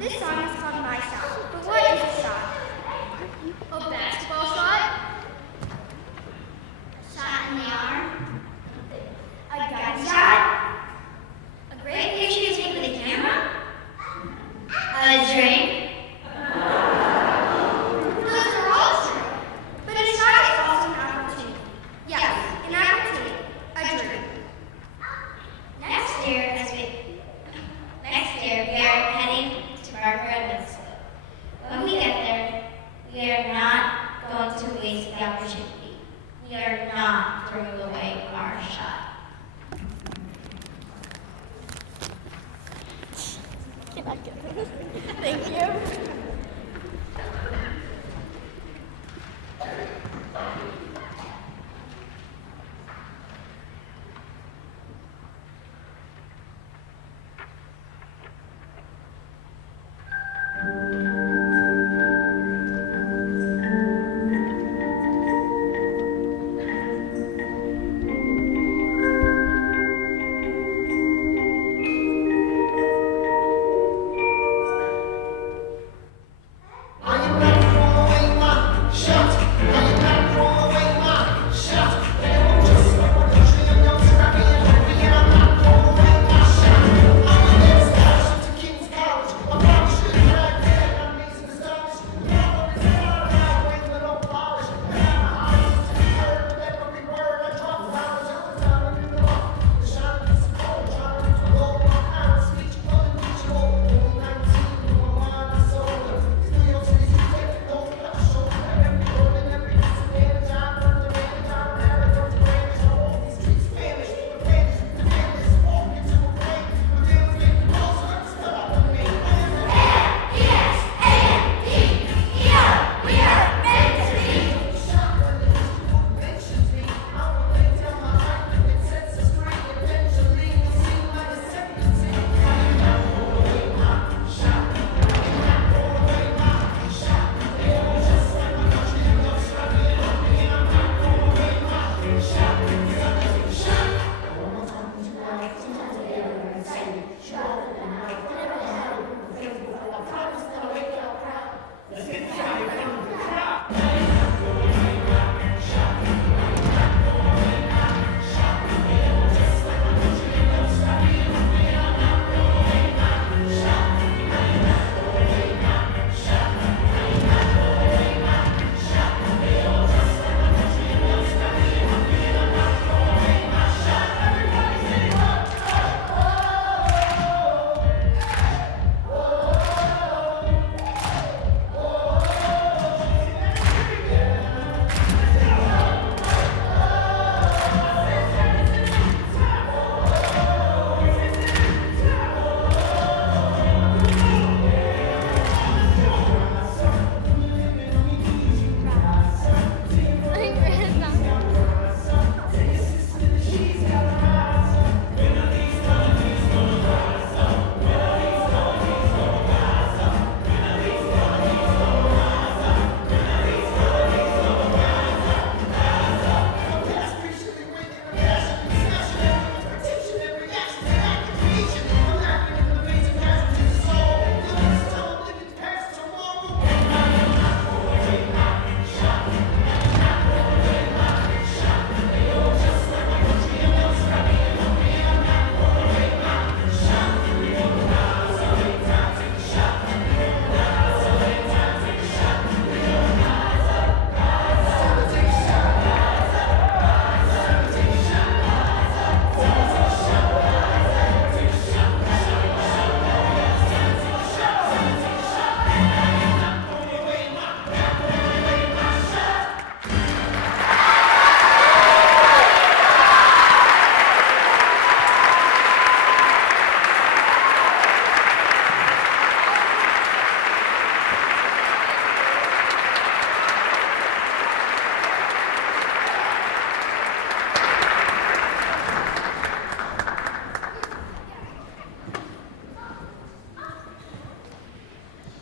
This song is called My Shot. But what is a shot? A basketball shot? A shot in the arm? A gun shot? A great picture you take with a camera? A drink? Those are all true. But a shot is also an opportunity. Yes, an opportunity. A drink. Next year, we are heading to Barker and Pittsford. When we get there, we are not going to waste the opportunity. We are not throwing away our shot. Can I get this? Thank you.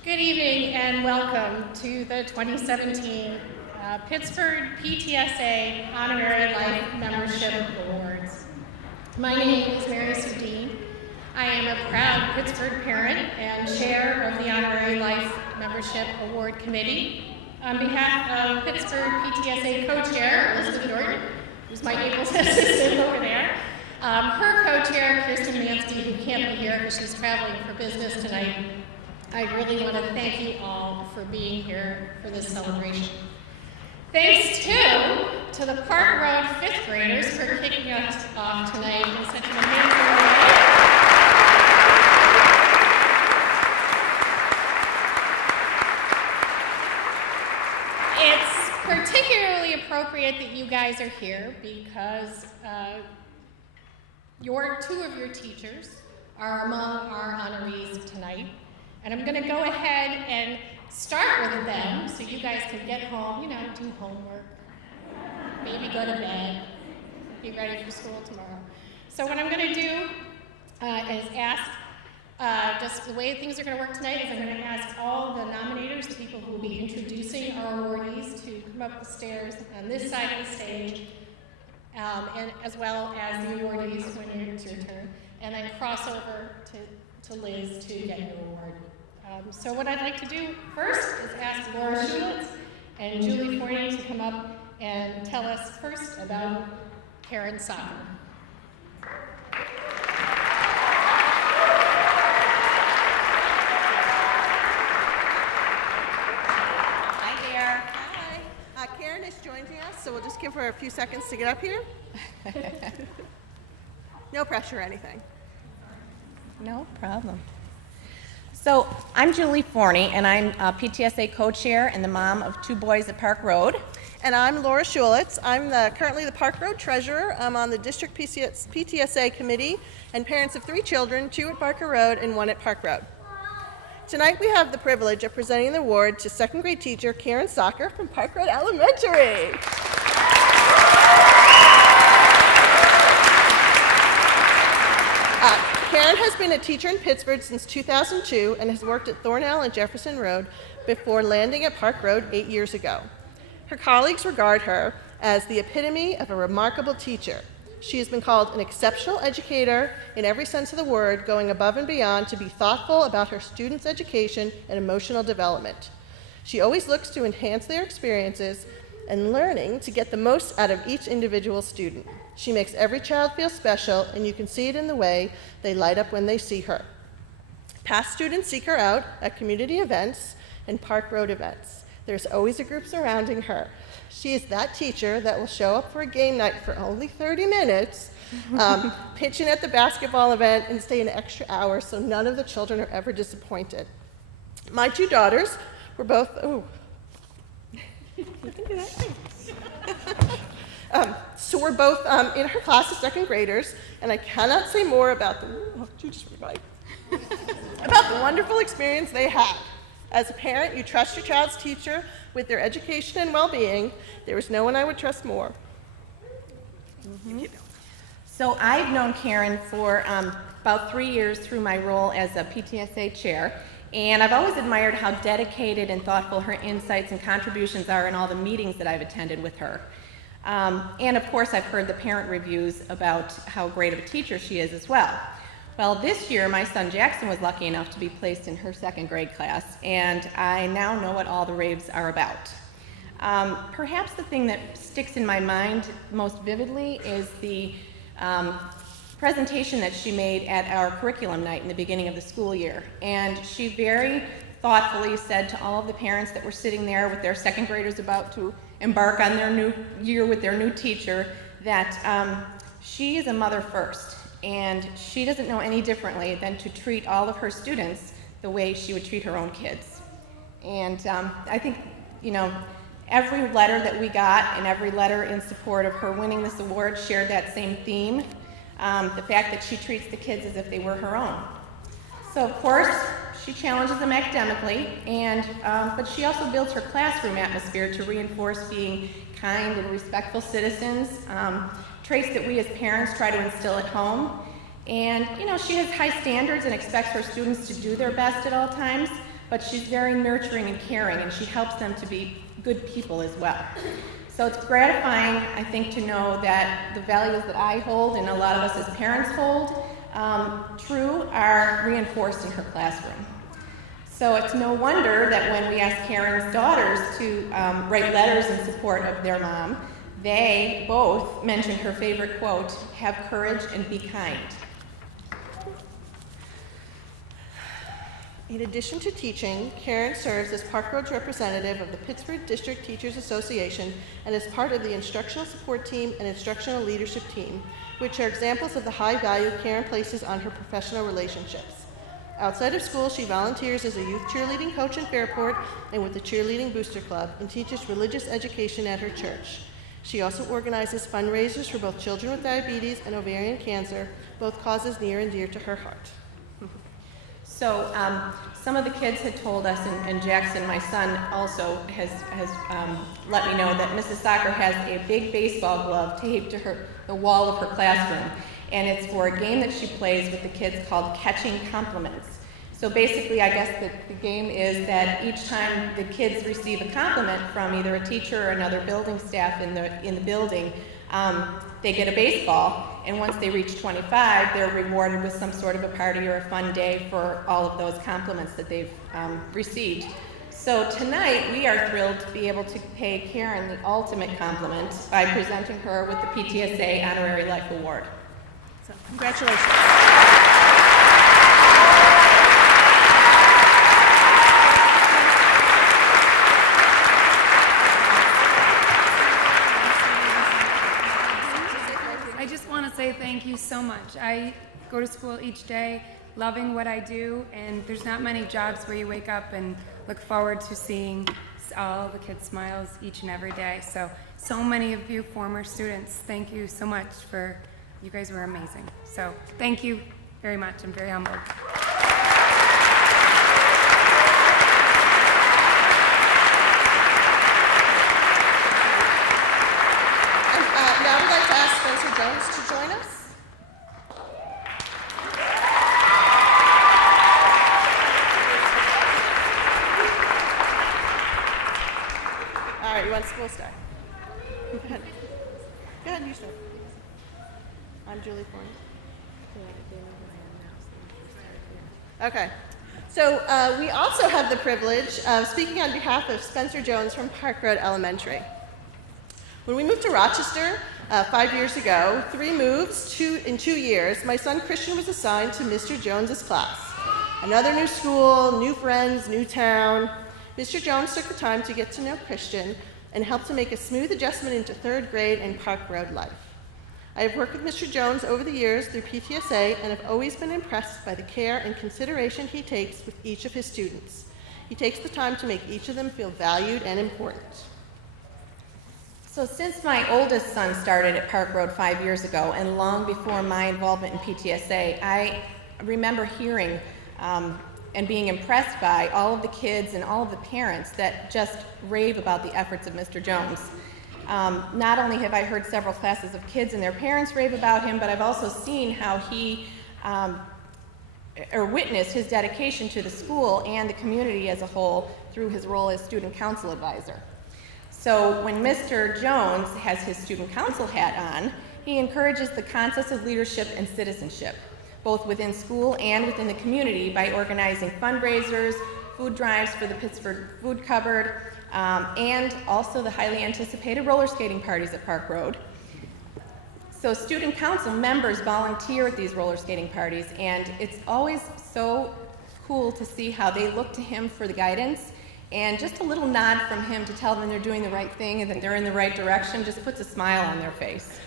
Good evening and welcome to the 2017 Pittsford PTSA Honorary Life Membership Awards. My name is Mary Sudine. I am a proud Pittsford parent and chair of the Honorary Life Membership Award Committee. On behalf of Pittsford PTSA co-chair, Elizabeth Norton, who's my Naples assistant over there, her co-chair, Kirsten Mansky, who can't be here because she's traveling for business tonight, I really want to thank you all for being here for this celebration. Thanks, too, to the Park Road 5th graders for kicking us off tonight in such an amazing way. It's particularly appropriate that you guys are here because two of your teachers are among our honorees tonight. And I'm going to go ahead and start with them so you guys can get home, do homework, maybe go to bed, be ready for school tomorrow. So what I'm going to do is ask, just the way things are going to work tonight is I'm going to ask all the nominators, the people who will be introducing our awardees, to come up the stairs on this side of the stage, and as well as the awardees when it's your turn, and then cross over to Liz to get your award. So what I'd like to do first is ask Laura Schulitz and Julie Forney to come up and tell us first about Karen Soccer. Hi there. Hi. Karen is joining us, so we'll just give her a few seconds to get up here. No pressure or anything. No problem. So I'm Julie Forney, and I'm a PTSA co-chair and the mom of 2 boys at Park Road. And I'm Laura Schulitz. I'm currently the Park Road treasurer. I'm on the district PTSA committee and parents of 3 children, 2 at Barker Road and 1 at Park Road. Tonight we have the privilege of presenting the award to 2nd grade teacher Karen Soccer from Park Road Elementary. Karen has been a teacher in Pittsford since 2002 and has worked at Thornell and Jefferson Road before landing at Park Road 8 years ago. Her colleagues regard her as the epitome of a remarkable teacher. She has been called an exceptional educator in every sense of the word, going above and beyond to be thoughtful about her students' education and emotional development. She always looks to enhance their experiences and learning to get the most out of each individual student. She makes every child feel special, and you can see it in the way they light up when they see her. Past students seek her out at community events and Park Road events. There's always a group surrounding her. She is that teacher that will show up for a game night for only 30 minutes, pitch in at the basketball event, and stay an extra hour so none of the children are ever disappointed. My 2 daughters were both, you can do that. So we're both in her class as 2nd graders, and I cannot say more about about the wonderful experience they had. As a parent, you trust your child's teacher with their education and well-being. There is no one I would trust more. Mm-hmm. So I've known Karen for about 3 years through my role as a PTSA chair, and I've always admired how dedicated and thoughtful her insights and contributions are in all the meetings that I've attended with her. And of course, I've heard the parent reviews about how great of a teacher she is as well. Well, this year, my son Jackson was lucky enough to be placed in her 2nd grade class, and I now know what all the raves are about. Perhaps the thing that sticks in my mind most vividly is the presentation that she made at our curriculum night in the beginning of the school year. And she very thoughtfully said to all of the parents that were sitting there with their 2nd graders about to embark on their new year with their new teacher that she is a mother first, and she doesn't know any differently than to treat all of her students the way she would treat her own kids. And I think, every letter that we got and every letter in support of her winning this award shared that same theme, the fact that she treats the kids as if they were her own. So of course, she challenges them academically, but she also builds her classroom atmosphere to reinforce being kind and respectful citizens, traits that we as parents try to instill at home. And she has high standards and expects her students to do their best at all times, but she's very nurturing and caring, and she helps them to be good people as well. So it's gratifying, I think, to know that the values that I hold and a lot of us as parents hold true are reinforced in her classroom. So it's no wonder that when we asked Karen's daughters to write letters in support of their mom, they both mentioned her favorite quote, "Have courage and be kind." In addition to teaching, Karen serves as Park Road's representative of the Pittsford District Teachers Association and is part of the instructional support team and instructional leadership team, which are examples of the high value Karen places on her professional relationships. Outside of school, she volunteers as a youth cheerleading coach in Fairport and with the Cheerleading Booster Club and teaches religious education at her church. She also organizes fundraisers for both children with diabetes and ovarian cancer, both causes near and dear to her heart. So some of the kids had told us, and Jackson, my son, also has let me know that Mrs. Soccer has a big baseball glove taped to the wall of her classroom, and it's for a game that she plays with the kids called Catching Compliments. So basically, I guess the game is that each time the kids receive a compliment from either a teacher or another building staff in the building, they get a baseball, and once they reach 25, they're rewarded with some sort of a party or a fun day for all of those compliments that they've received. So tonight, we are thrilled to be able to pay Karen the ultimate compliment by presenting her with the PTSA Honorary Life Award. So, congratulations. I just want to say thank you so much. I go to school each day loving what I do, and there's not many jobs where you wake up and look forward to seeing all the kids' smiles each and every day. So many of you former students, thank you so much you guys were amazing. So thank you very much. I'm very humbled. Now we'd like to ask Spencer Jones to join us. All right, we'll start. Go ahead. Go ahead, you start. I'm Julie Forney. Okay. So we also have the privilege of speaking on behalf of Spencer Jones from Park Road Elementary. When we moved to Rochester 5 years ago, 3 moves in 2 years, my son Christian was assigned to Mr. Jones's class. Another new school, new friends, new town. Mr. Jones took the time to get to know Christian and helped to make a smooth adjustment into 3rd grade and Park Road life. I have worked with Mr. Jones over the years through PTSA and have always been impressed by the care and consideration he takes with each of his students. He takes the time to make each of them feel valued and important. So since my oldest son started at Park Road 5 years ago, and long before my involvement in PTSA, I remember hearing and being impressed by all of the kids and all of the parents that just rave about the efforts of Mr. Jones. Not only have I heard several classes of kids and their parents rave about him, but I've also seen how he witnessed his dedication to the school and the community as a whole through his role as student council advisor. So when Mr. Jones has his student council hat on, he encourages the concepts of leadership and citizenship, both within school and within the community, by organizing fundraisers, food drives for the Pittsford Food Cupboard, and also the highly anticipated roller skating parties at Park Road. So student council members volunteer at these roller skating parties, and it's always so cool to see how they look to him for the guidance, and just a little nod from him to tell them they're doing the right thing and that they're in the right direction just puts a smile on their face.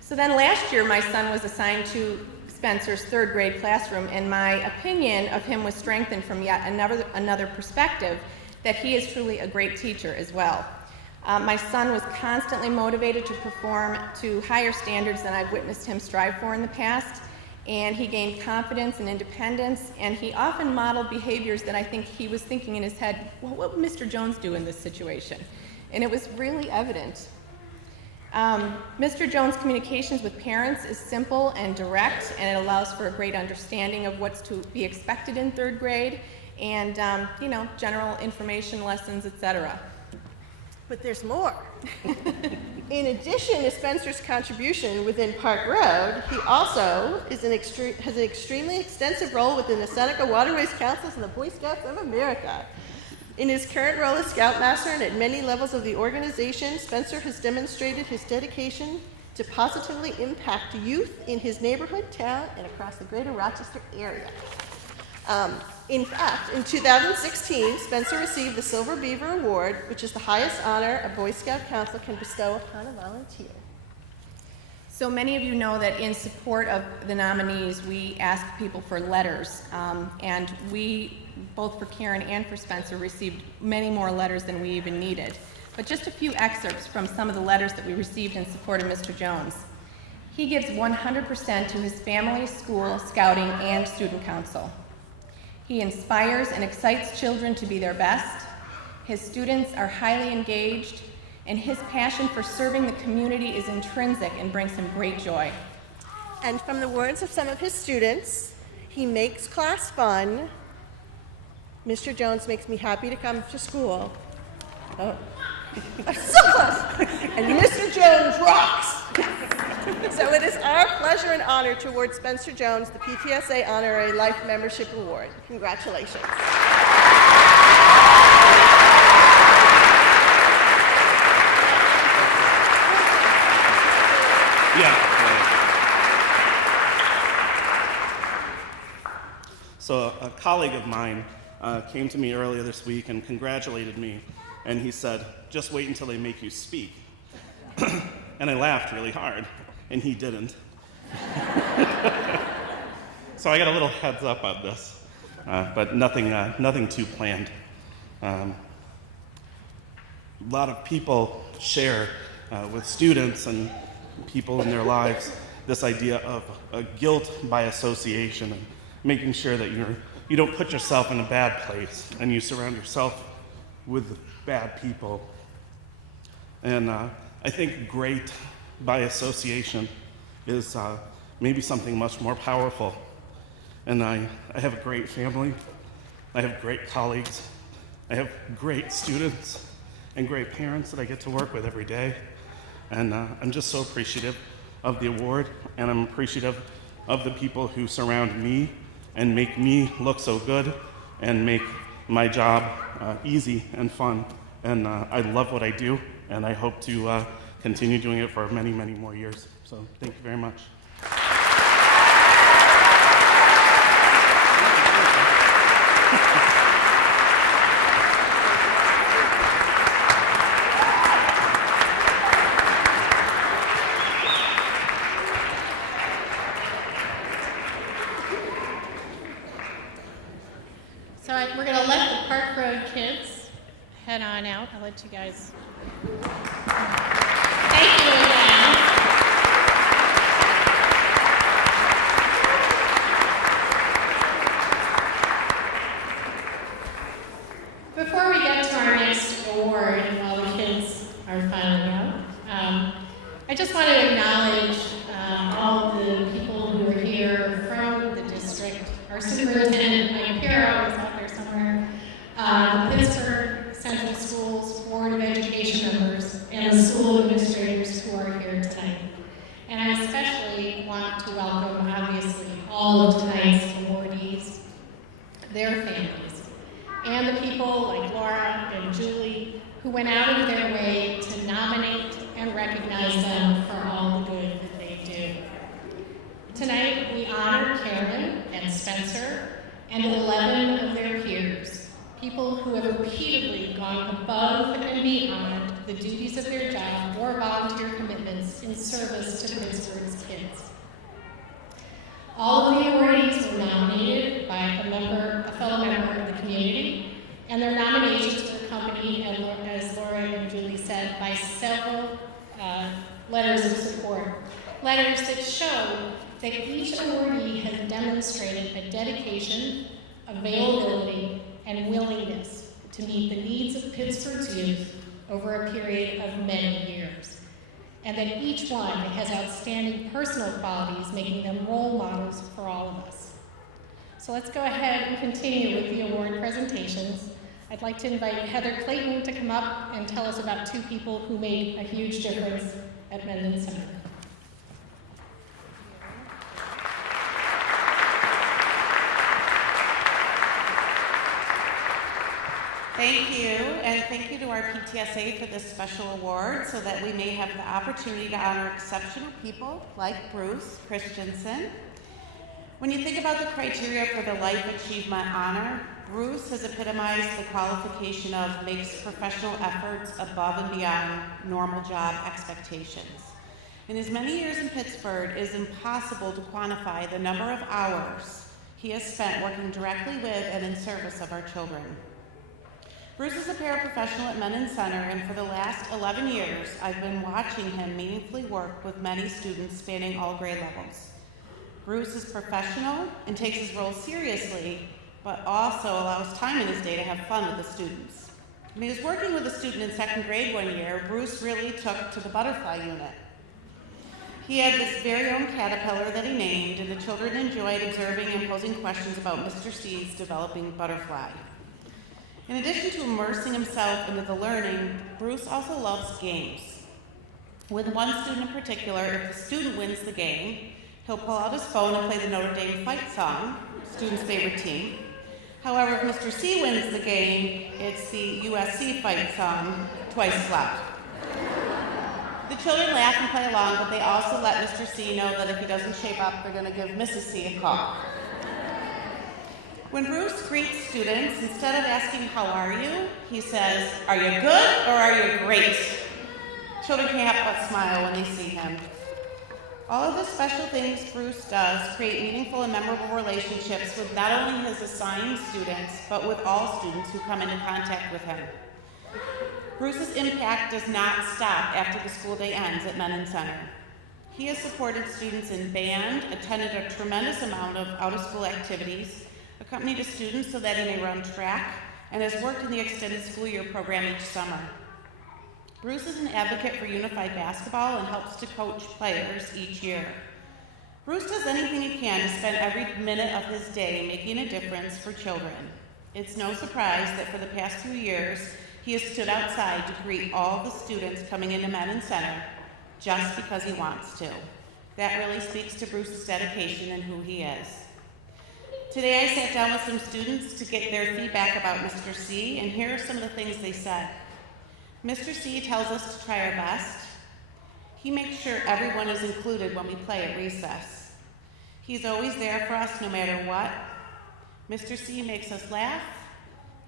So then last year, my son was assigned to Spencer's 3rd grade classroom, and my opinion of him was strengthened from yet another perspective, that he is truly a great teacher as well. My son was constantly motivated to perform to higher standards than I've witnessed him strive for in the past, and he gained confidence and independence, and he often modeled behaviors that I think he was thinking in his head, well, what would Mr. Jones do in this situation? And it was really evident. Mr. Jones' communications with parents is simple and direct, and it allows for a great understanding of what's to be expected in 3rd grade, and general information lessons, etc. But there's more. In addition to Spencer's contribution within Park Road, he also has an extremely extensive role within the Seneca Waterways Councils and the Boy Scouts of America. In his current role as Scoutmaster and at many levels of the organization, Spencer has demonstrated his dedication to positively impact youth in his neighborhood, town, and across the greater Rochester area. In fact, in 2016, Spencer received the Silver Beaver Award, which is the highest honor a Boy Scout Council can bestow upon a volunteer. So many of you know that in support of the nominees, we ask people for letters, and we, both for Karen and for Spencer, received many more letters than we even needed. But just a few excerpts from some of the letters that we received in support of Mr. Jones. He gives 100% to his family, school, scouting, and student council. He inspires and excites children to be their best. His students are highly engaged, and his passion for serving the community is intrinsic and brings him great joy. And from the words of some of his students, he makes class fun. Mr. Jones makes me happy to come to school. Oh, I'm so close. And Mr. Jones rocks. So it is our pleasure and honor to award Spencer Jones the PTSA Honorary Life Membership Award. Congratulations. So a colleague of mine came to me earlier this week and congratulated me, and he said, "Just wait until they make you speak." And I laughed really hard, and he didn't. So I got a little heads up on this, but nothing too planned. A lot of people share with students and people in their lives this idea of guilt by association and making sure that you don't put yourself in a bad place and you surround yourself with bad people. And I think great by association is maybe something much more powerful. And I have a great family, I have great colleagues, I have great students and great parents that I get to work with every day. And I'm just so appreciative of the award, and I'm appreciative of the people who surround me and make me look so good and make my job easy and fun. And I love what I do, and I hope to continue doing it for many, many more years. So thank you very much. So we're going to let the Park Road kids head on out. I'll let you guys. Thank you again. Before we get to our next award, while the kids are filing out, I just want to acknowledge all the people who are here from the district. Our superintendent, Mike Pirro, is out there somewhere. The Pittsford Central Schools Board of Education members and the school administrators who are here tonight. And I especially want to welcome, obviously, all of tonight's awardees, their families, and the people like Laura and Julie who went out of their way to nominate and recognize them for all the good that they do. Tonight, we honor Karen and Spencer and 11 of their peers, people who have repeatedly gone above and beyond the duties of their job or volunteer commitments in service to Pittsford's kids. All of the awardees were nominated by a fellow member of the community, and their nominations were accompanied, as Laura and Julie said, by several letters of support. Letters that show that each awardee has demonstrated a dedication, availability, and willingness to meet the needs of Pittsford's youth over a period of many years, and that each one has outstanding personal qualities, making them role models for all of us. So let's go ahead and continue with the award presentations. I'd like to invite Heather Clayton to come up and tell us about two people who made a huge difference at Mendon Center. Thank you, and thank you to our PTSA for this special award so that we may have the opportunity to honor exceptional people like Bruce Christensen. When you think about the criteria for the Life Achievement Honor, Bruce has epitomized the qualification of makes professional efforts above and beyond normal job expectations. In his many years in Pittsford, it is impossible to quantify the number of hours he has spent working directly with and in service of our children. Bruce is a paraprofessional at Mendon Center, and for the last 11 years, I've been watching him meaningfully work with many students spanning all grade levels. Bruce is professional and takes his role seriously, but also allows time in his day to have fun with the students. When he was working with a student in second grade one year, Bruce really took to the butterfly unit. He had this very own caterpillar that he named, and the children enjoyed observing and posing questions about Mr. C's developing butterfly. In addition to immersing himself into the learning, Bruce also loves games. With one student in particular, if the student wins the game, he'll pull out his phone and play the Notre Dame fight song, student's favorite team. However, if Mr. C wins the game, it's the USC fight song, Twice as Loud. The children laugh and play along, but they also let Mr. C know that if he doesn't shape up, they're going to give Mrs. C a call. When Bruce greets students, instead of asking, "How are you?" he says, "Are you good or are you great?" Children can't help but smile when they see him. All of the special things Bruce does create meaningful and memorable relationships with not only his assigned students, but with all students who come into contact with him. Bruce's impact does not stop after the school day ends at Mendon Center. He has supported students in band, attended a tremendous amount of out-of-school activities, accompanied a student so that he may run track, and has worked in the extended school year program each summer. Bruce is an advocate for unified basketball and helps to coach players each year. Bruce does anything he can to spend every minute of his day making a difference for children. It's no surprise that for the past few years, he has stood outside to greet all the students coming into Mendon Center just because he wants to. That really speaks to Bruce's dedication and who he is. Today I sat down with some students to get their feedback about Mr. C, and here are some of the things they said. Mr. C tells us to try our best. He makes sure everyone is included when we play at recess. He's always there for us no matter what. Mr. C makes us laugh,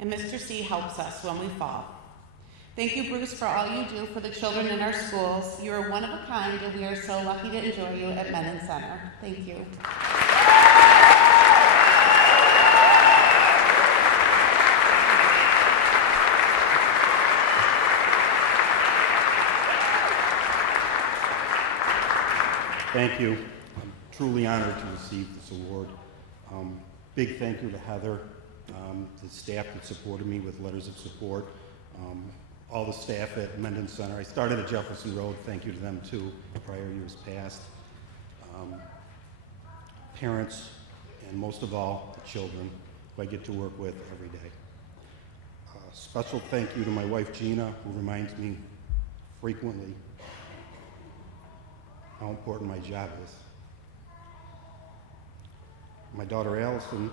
and Mr. C helps us when we fall. Thank you, Bruce, for all you do for the children in our schools. You are one of a kind, and we are so lucky to enjoy you at Mendon Center. Thank you. Thank you. I'm truly honored to receive this award. Big thank you to Heather, the staff that supported me with letters of support, all the staff at Mendon Center. I started at Jefferson Road. Thank you to them too, prior years past. Parents, and most of all, the children who I get to work with every day. Special thank you to my wife Gina, who reminds me frequently how important my job is. My daughter Allison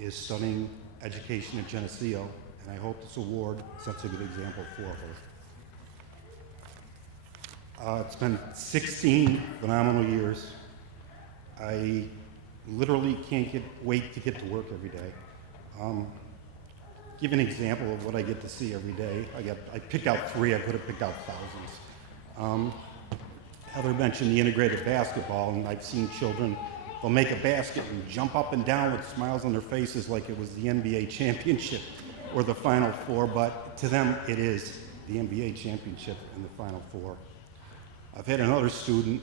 is studying education at Geneseo, and I hope this award sets a good example for her. It's been 16 phenomenal years. I literally can't wait to get to work every day. Give an example of what I get to see every day. I picked out 3, I could have picked out thousands. Heather mentioned the integrated basketball, and I've seen children, they'll make a basket and jump up and down with smiles on their faces like it was the NBA championship or the Final Four, but to them it is the NBA championship and the Final Four. I've had another student,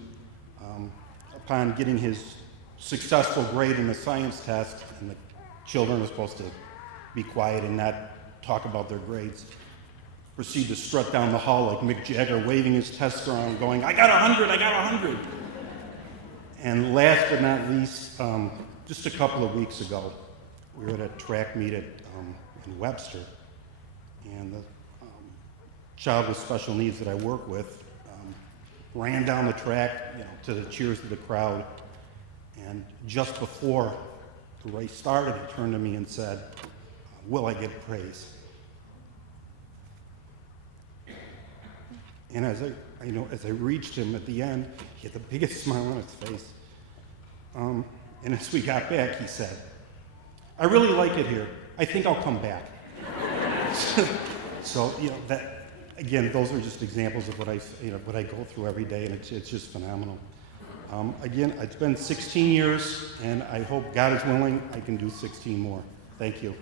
upon getting his successful grade in a science test, and the children are supposed to be quiet and not talk about their grades, proceed to strut down the hall like Mick Jagger, waving his test around, going, "I got 100, I got 100. And last but not least, just a couple of weeks ago, we were at a track meet in Webster, and the child with special needs that I work with ran down the track, to the cheers of the crowd, and just before the race started, he turned to me and said, "Will I get praise?" And as I reached him at the end, he had the biggest smile on his face. And as we got back, he said, "I really like it here. I think I'll come back." So, that, again, those are just examples of what I go through every day, and it's just phenomenal. Again, it's been 16 years, and I hope, God is willing, I can do 16 more. Thank you.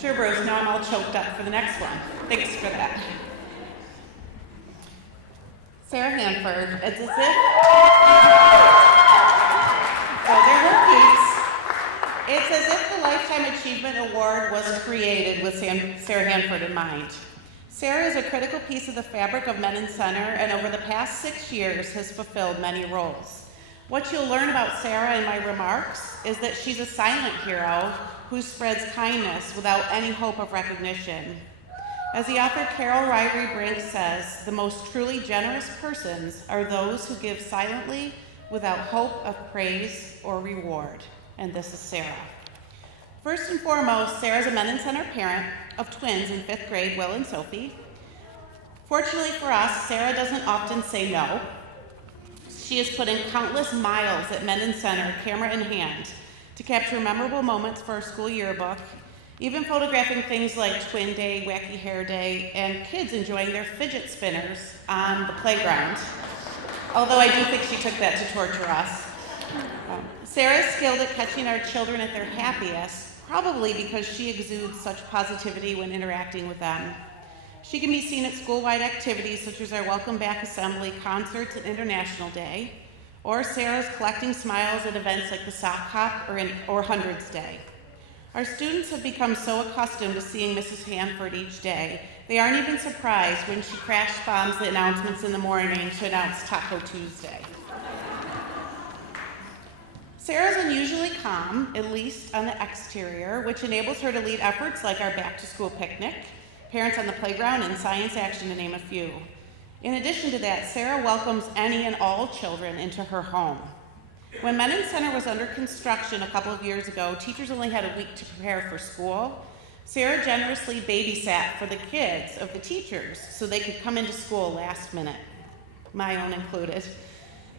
Sure, Bruce, now I'm all choked up for the next one. Thanks for that. Sarah Hanford, it's as if, it's as if the Lifetime Achievement Award was created with Sarah Hanford in mind. Sarah is a critical piece of the fabric of Men in Center, and over the past 6 years has fulfilled many roles. What you'll learn about Sarah in my remarks is that she's a silent hero who spreads kindness without any hope of recognition. As the author Carol Ryrie Brink says, the most truly generous persons are those who give silently without hope of praise or reward. And this is Sarah. First and foremost, Sarah's a Men in Center parent of twins in 5th grade, Will and Sophie. Fortunately for us, Sarah doesn't often say no. She has put in countless miles at Men in Center, camera in hand, to capture memorable moments for our school yearbook, even photographing things like Twin Day, Wacky Hair Day, and kids enjoying their fidget spinners on the playground. Although I do think she took that to torture us. Sarah's skilled at catching our children at their happiest, probably because she exudes such positivity when interacting with them. She can be seen at school-wide activities such as our Welcome Back Assembly, concerts, and International Day, or Sarah's collecting smiles at events like the Sock Hop or Hundreds Day. Our students have become so accustomed to seeing Mrs. Hanford each day, they aren't even surprised when she crash bombs the announcements in the morning to announce Taco Tuesday. Sarah's unusually calm, at least on the exterior, which enables her to lead efforts like our back-to-school picnic, Parents on the Playground, and Science Action, to name a few. In addition to that, Sarah welcomes any and all children into her home. When Men in Center was under construction a couple of years ago, teachers only had a week to prepare for school. Sarah generously babysat for the kids of the teachers so they could come into school last minute, my own included.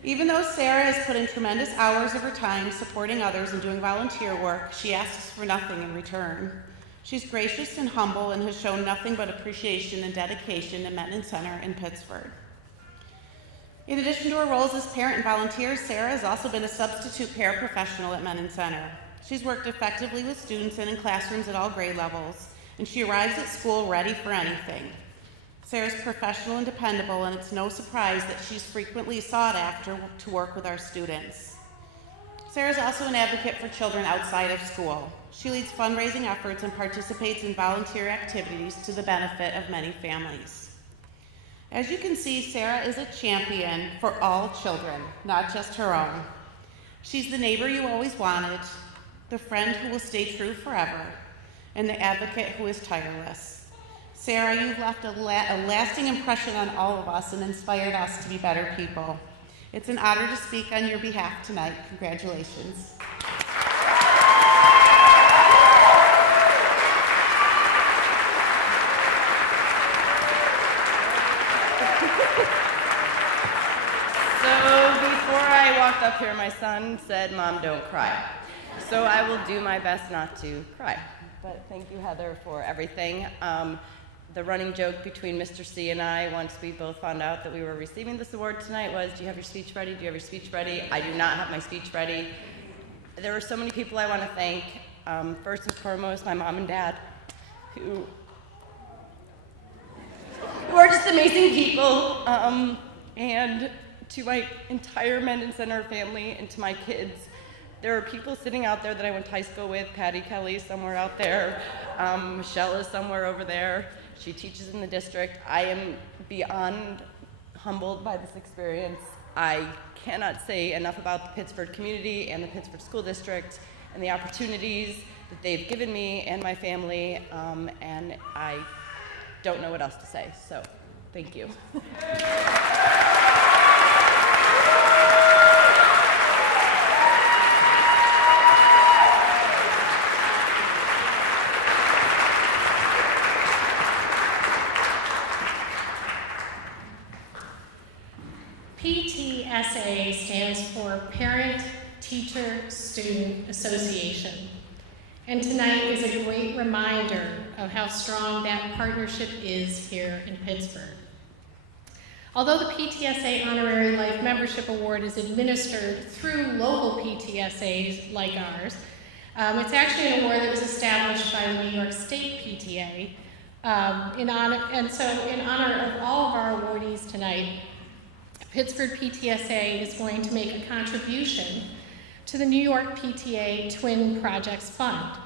Even though Sarah has put in tremendous hours of her time supporting others and doing volunteer work, she asks for nothing in return. She's gracious and humble and has shown nothing but appreciation and dedication to Men in Center in Pittsford. In addition to her roles as parent and volunteer, Sarah has also been a substitute paraprofessional at Men in Center. She's worked effectively with students and in classrooms at all grade levels, and she arrives at school ready for anything. Sarah's professional and dependable, and it's no surprise that she's frequently sought after to work with our students. Sarah's also an advocate for children outside of school. She leads fundraising efforts and participates in volunteer activities to the benefit of many families. As you can see, Sarah is a champion for all children, not just her own. She's the neighbor you always wanted, the friend who will stay true forever, and the advocate who is tireless. Sarah, you've left a lasting impression on all of us and inspired us to be better people. It's an honor to speak on your behalf tonight. Congratulations. Up here, my son said, "Mom, don't cry." So I will do my best not to cry. But thank you, Heather, for everything. The running joke between Mr. C and I, once we both found out that we were receiving this award tonight, was, "Do you have your speech ready? Do you have your speech ready?" I do not have my speech ready. There were so many people I want to thank. First and foremost, my mom and dad, who are just amazing people. And to my entire Men in Center family and to my kids, There are people sitting out there that I went to high school with. Patty Kelly somewhere out there. Michelle is somewhere over there. She teaches in the district. I am beyond humbled by this experience. I cannot say enough about the Pittsford community and the Pittsford School District and the opportunities that they've given me and my family, and I don't know what else to say, so thank you. PTSA stands for Parent Teacher Student Association. And tonight is a great reminder of how strong that partnership is here in Pittsford. Although the PTSA Honorary Life Membership Award is administered through local PTSAs like ours, it's actually an award that was established by the New York State PTA. In honor of all of our awardees tonight, Pittsford PTSA is going to make a contribution to the New York PTA Twin Projects Fund,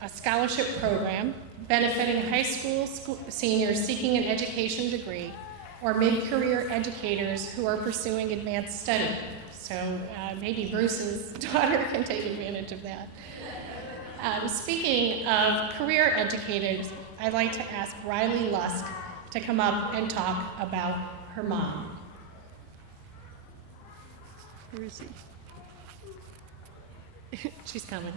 a scholarship program benefiting high school seniors seeking an education degree or mid-career educators who are pursuing advanced study. So maybe Bruce's daughter can take advantage of that. Speaking of career educators, I'd like to ask Riley Lusk to come up and talk about her mom. Where is he? She's coming.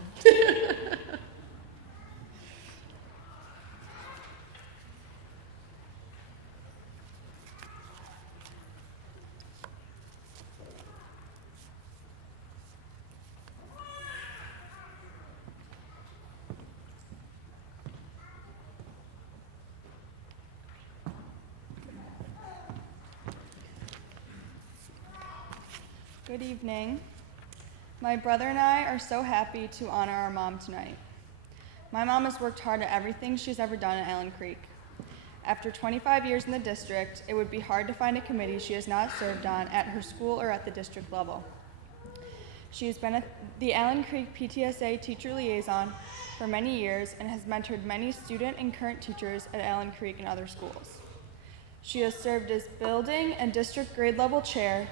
Good evening. My brother and I are so happy to honor our mom tonight. My mom has worked hard at everything she's ever done at Allen Creek. After 25 years in the district, it would be hard to find a committee she has not served on at her school or at the district level. She has been the Allen Creek PTSA teacher liaison for many years and has mentored many student and current teachers at Allen Creek and other schools. She has served as building and district grade level chair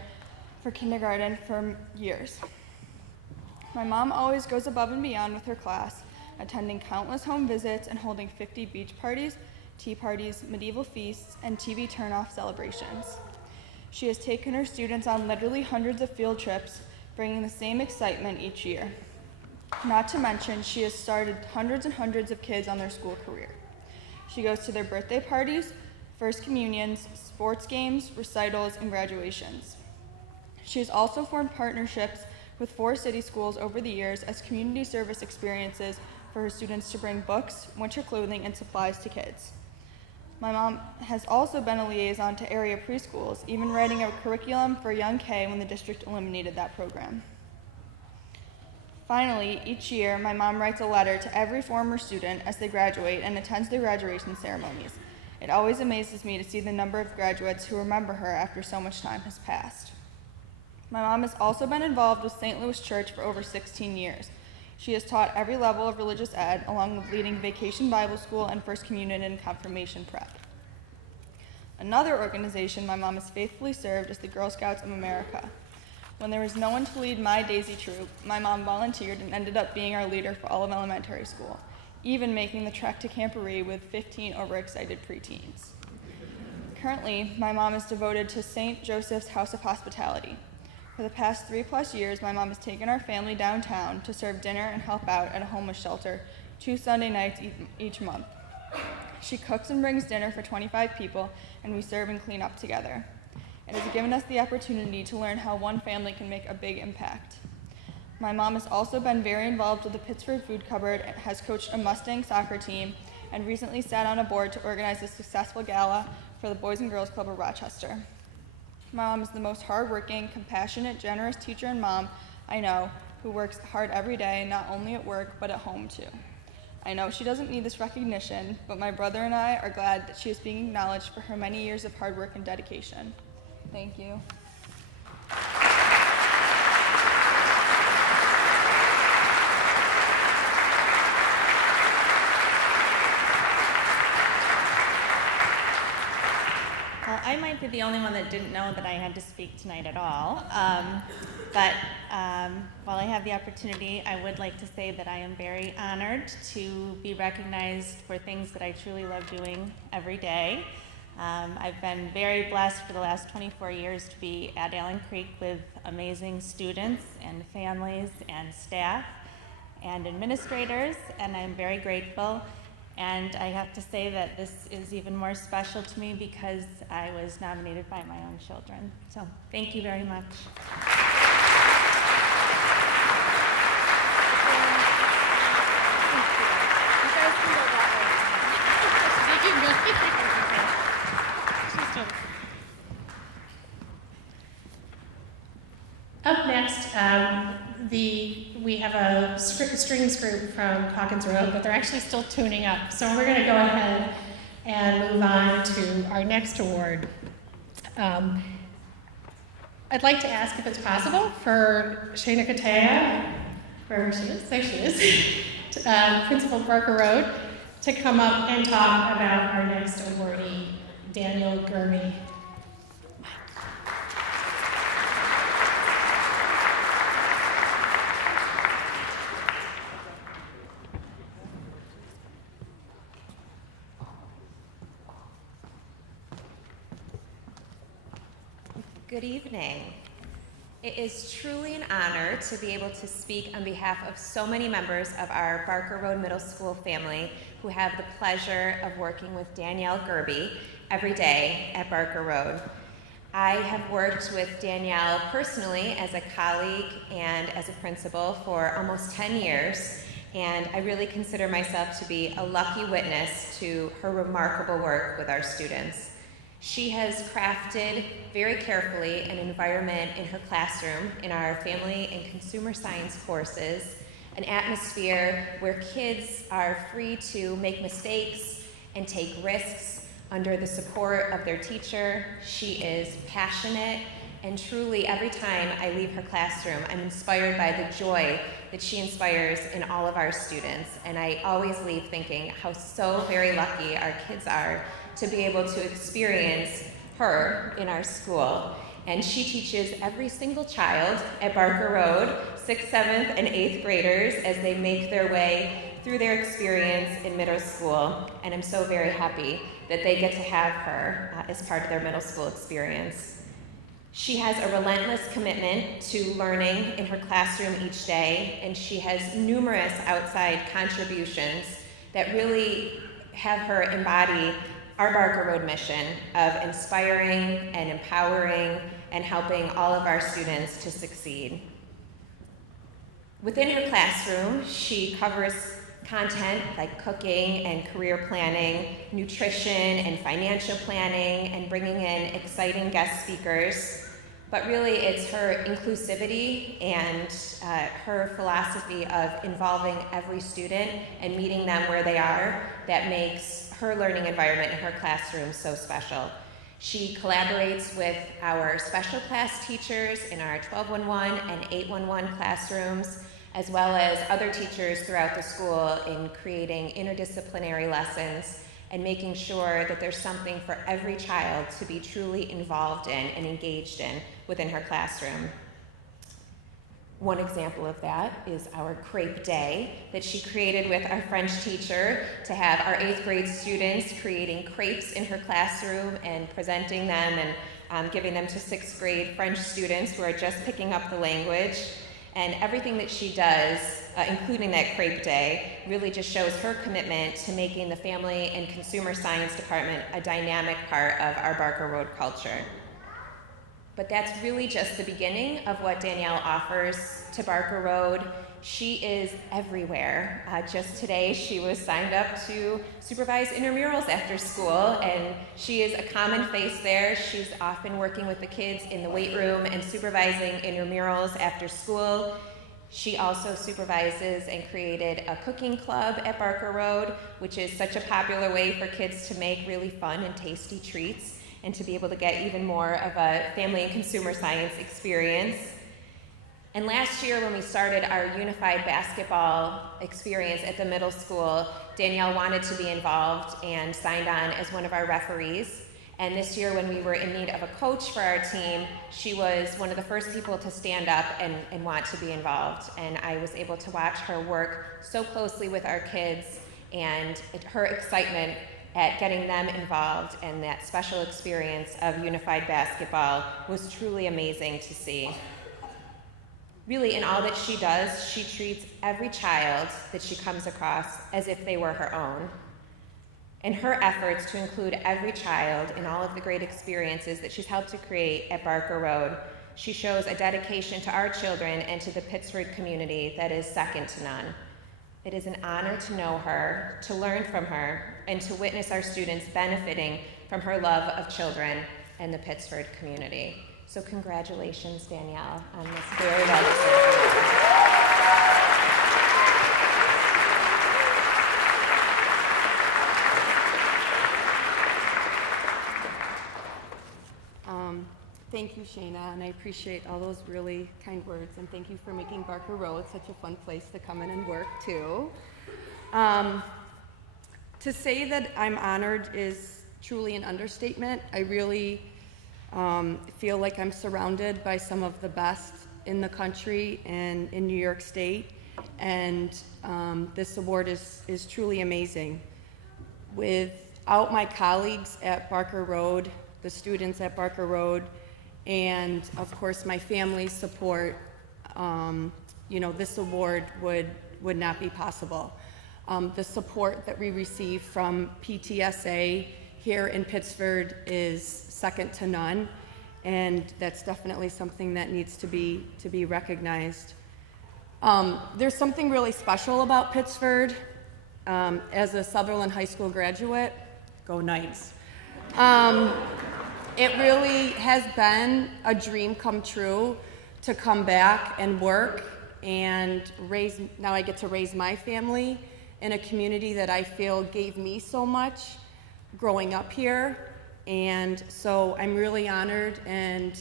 for kindergarten for years. My mom always goes above and beyond with her class, attending countless home visits and holding 50 beach parties, tea parties, medieval feasts, and TV turn-off celebrations. She has taken her students on literally hundreds of field trips, bringing the same excitement each year. Not to mention, she has started hundreds and hundreds of kids on their school career. She goes to their birthday parties, first communions, sports games, recitals, and graduations. She has also formed partnerships with 4 city schools over the years as community service experiences for her students to bring books, winter clothing, and supplies to kids. My mom has also been a liaison to area preschools, even writing a curriculum for Young K when the district eliminated that program. Finally, each year, my mom writes a letter to every former student as they graduate and attends their graduation ceremonies. It always amazes me to see the number of graduates who remember her after so much time has passed. My mom has also been involved with St. Louis Church for over 16 years. She has taught every level of religious ed, along with leading Vacation Bible School and First Communion and Confirmation Prep. Another organization my mom has faithfully served is the Girl Scouts of America. When there was no one to lead my Daisy troop, my mom volunteered and ended up being our leader for all of elementary school, even making the trek to Camporee with 15 overexcited preteens. Currently, my mom is devoted to St. Joseph's House of Hospitality. For the past 3+ years, my mom has taken our family downtown to serve dinner and help out at a homeless shelter 2 Sunday nights each month. She cooks and brings dinner for 25 people, and we serve and clean up together. It has given us the opportunity to learn how one family can make a big impact. My mom has also been very involved with the Pittsford Food Cupboard, has coached a Mustang soccer team, and recently sat on a board to organize a successful gala for the Boys and Girls Club of Rochester. My mom is the most hardworking, compassionate, generous teacher and mom I know, who works hard every day, not only at work, but at home too. I know she doesn't need this recognition, but my brother and I are glad that she is being acknowledged for her many years of hard work and dedication. Thank you. be the only one that didn't know that I had to speak tonight at all. While I have the opportunity, I would like to say that I am very honored to be recognized for things that I truly love doing every day. I've been very blessed for the last 24 years to be at Allen Creek with amazing students and families and staff and administrators, and I'm very grateful. And I have to say that this is even more special to me because I was nominated by my own children. So thank you very much. Up next, we have a strings group from Hawkins Road, but they're actually still tuning up. So we're going to go ahead and move on to our next award. I'd like to ask if it's possible for Shayna Katea, wherever she is, there she is, Principal Barker Road, to come up and talk about our next awardee, Daniel Gerby. Good evening. It is truly an honor to be able to speak on behalf of so many members of our Barker Road Middle School family who have the pleasure of working with Danielle Gerby every day at Barker Road. I have worked with Danielle personally as a colleague and as a principal for almost 10 years, and I really consider myself to be a lucky witness to her remarkable work with our students. She has crafted very carefully an environment in her classroom, in our family and consumer science courses, an atmosphere where kids are free to make mistakes and take risks under the support of their teacher. She is passionate, and truly every time I leave her classroom, I'm inspired by the joy that she inspires in all of our students. And I always leave thinking how so very lucky our kids are to be able to experience her in our school. And she teaches every single child at Barker Road, 6th, 7th, and 8th graders as they make their way through their experience in middle school. And I'm so very happy that they get to have her as part of their middle school experience. She has a relentless commitment to learning in her classroom each day, and she has numerous outside contributions that really have her embody our Barker Road mission of inspiring and empowering and helping all of our students to succeed. Within her classroom, she covers content like cooking and career planning, nutrition and financial planning, and bringing in exciting guest speakers. But really, it's her inclusivity and her philosophy of involving every student and meeting them where they are that makes her learning environment in her classroom so special. She collaborates with our special class teachers in our 1211 and 811 classrooms, as well as other teachers throughout the school in creating interdisciplinary lessons and making sure that there's something for every child to be truly involved in and engaged in within her classroom. One example of that is our crepe day that she created with our French teacher to have our 8th grade students creating crepes in her classroom and presenting them and giving them to 6th grade French students who are just picking up the language. And everything that she does, including that crepe day, really just shows her commitment to making the Family and Consumer Science Department a dynamic part of our Barker Road culture. But that's really just the beginning of what Danielle offers to Barker Road. She is everywhere. Just today, she was signed up to supervise intramurals after school, and she is a common face there. She's often working with the kids in the weight room and supervising intramurals after school. She also supervises and created a cooking club at Barker Road, which is such a popular way for kids to make really fun and tasty treats and to be able to get even more of a family and consumer science experience. And last year when we started our unified basketball experience at the middle school, Danielle wanted to be involved and signed on as one of our referees. And this year, when we were in need of a coach for our team, she was one of the first people to stand up and want to be involved. And I was able to watch her work so closely with our kids, and her excitement at getting them involved, and that special experience of unified basketball was truly amazing to see. Really, in all that she does, she treats every child that she comes across as if they were her own. In her efforts to include every child in all of the great experiences that she's helped to create at Barker Road, she shows a dedication to our children and to the Pittsford community that is second to none. It is an honor to know her, to learn from her, and to witness our students benefiting from her love of children and the Pittsford community. So congratulations, Danielle, on this very well-deserved Thank you, Shayna, and I appreciate all those really kind words, and thank you for making Barker Road such a fun place to come in and work, too. To say that I'm honored is truly an understatement. I really feel like I'm surrounded by some of the best in the country and in New York State, and this award is truly amazing. Without my colleagues at Barker Road, the students at Barker Road, and of course my family's support, this award would not be possible. The support that we receive from PTSA here in Pittsford is second to none, and that's definitely something that needs to be recognized. There's something really special about Pittsford. As a Sutherland High School graduate, go Knights. It really has been a dream come true to come back and work and now I get to raise my family in a community that I feel gave me so much growing up here. And so I'm really honored, and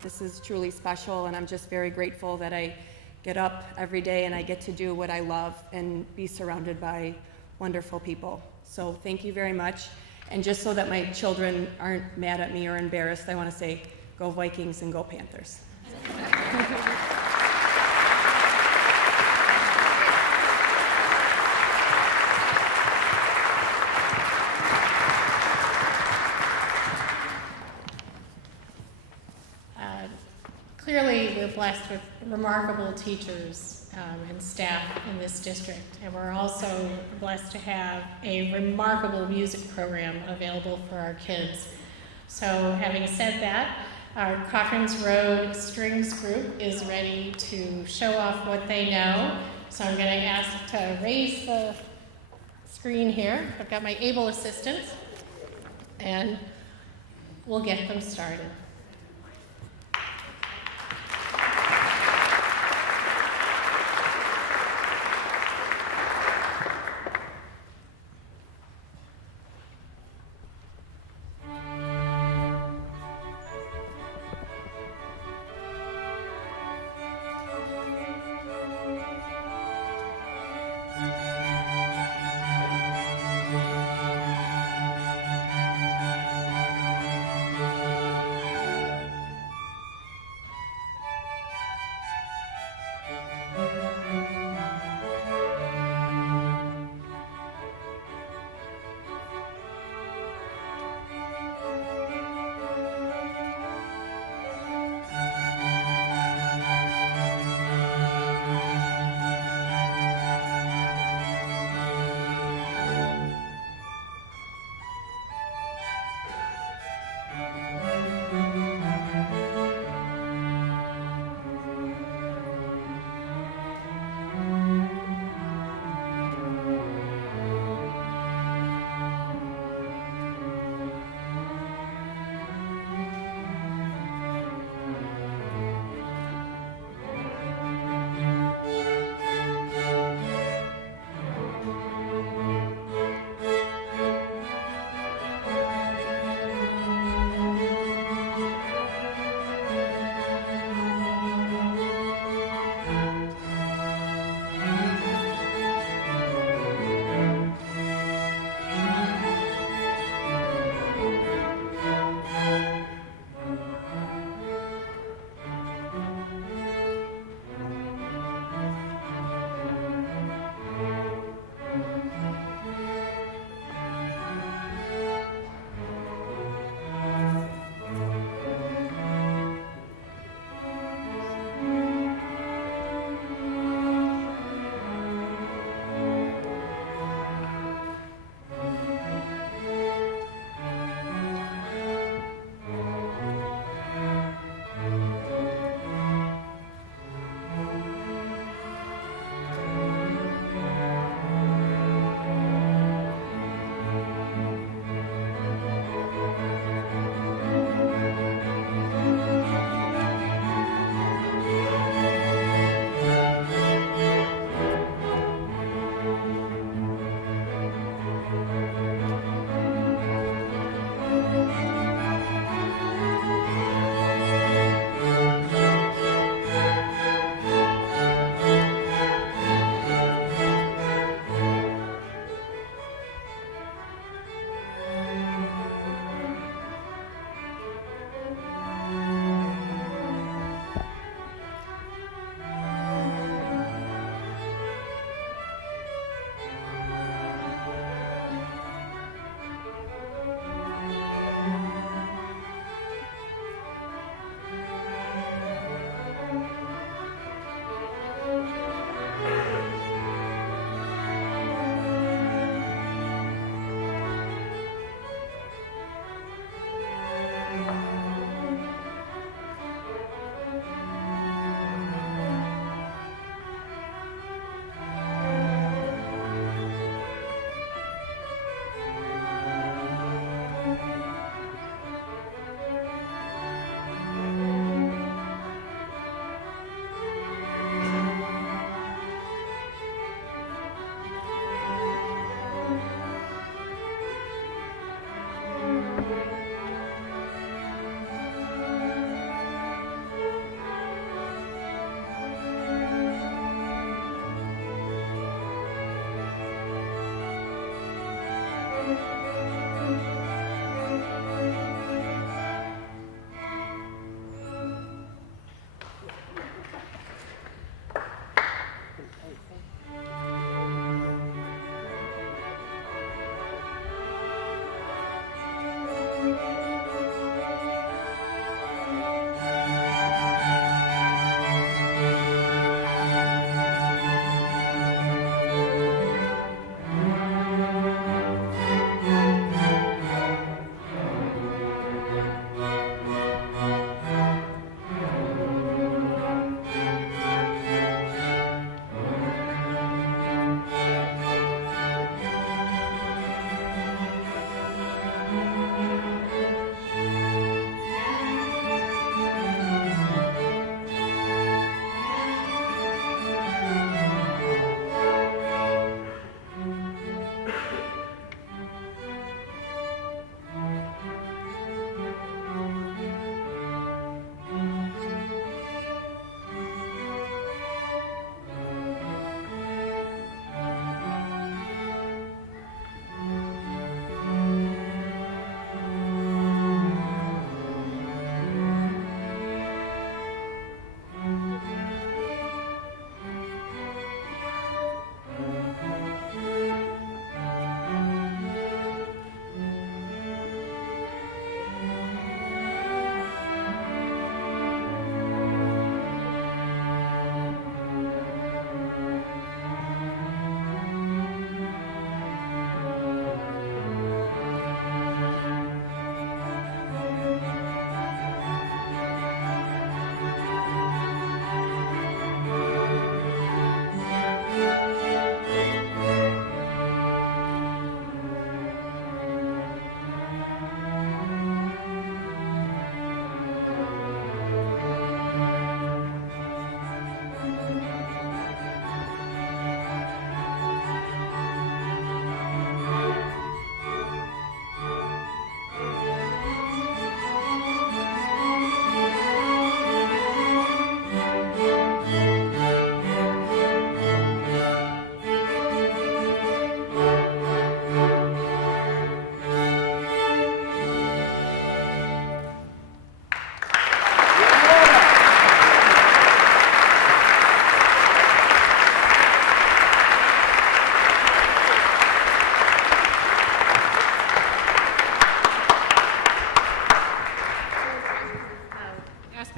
this is truly special, and I'm just very grateful that I get up every day and I get to do what I love and be surrounded by wonderful people. So thank you very much. And just so that my children aren't mad at me or embarrassed, I want to say, go Vikings and go Panthers. Clearly, we're blessed with remarkable teachers and staff in this district, and we're also blessed to have a remarkable music program available for our kids. So having said that, our Cochran's Road Strings group is ready to show off what they know. So I'm going to ask to raise the screen here. I've got my able assistants, and we'll get them started.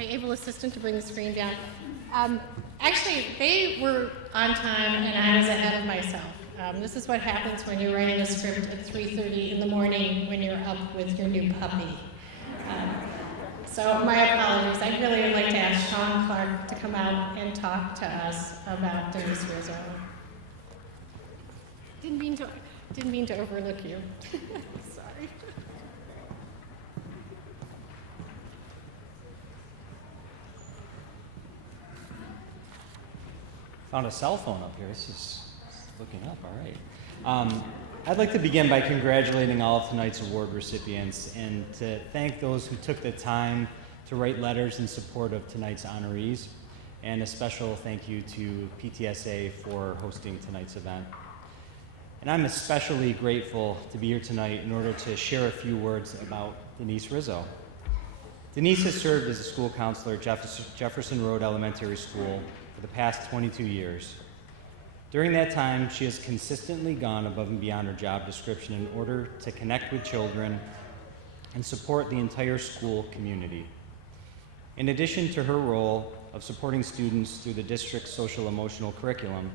my able assistant to bring the screen down. Actually, they were on time and I was ahead of myself. This is what happens when you're writing a script at 3:30 in the morning when you're up with your new puppy. So my apologies. I really would like to ask Sean Clark to come out and talk to us about Denise Rizzo. Didn't mean to overlook you. Sorry. Found a cell phone up here. This is looking up, all right. I'd like to begin by congratulating all of tonight's award recipients and to thank those who took the time to write letters in support of tonight's honorees, and a special thank you to PTSA for hosting tonight's event. And I'm especially grateful to be here tonight in order to share a few words about Denise Rizzo. Denise has served as a school counselor at Jefferson Road Elementary School for the past 22 years. During that time, she has consistently gone above and beyond her job description in order to connect with children and support the entire school community. In addition to her role of supporting students through the district's social-emotional curriculum,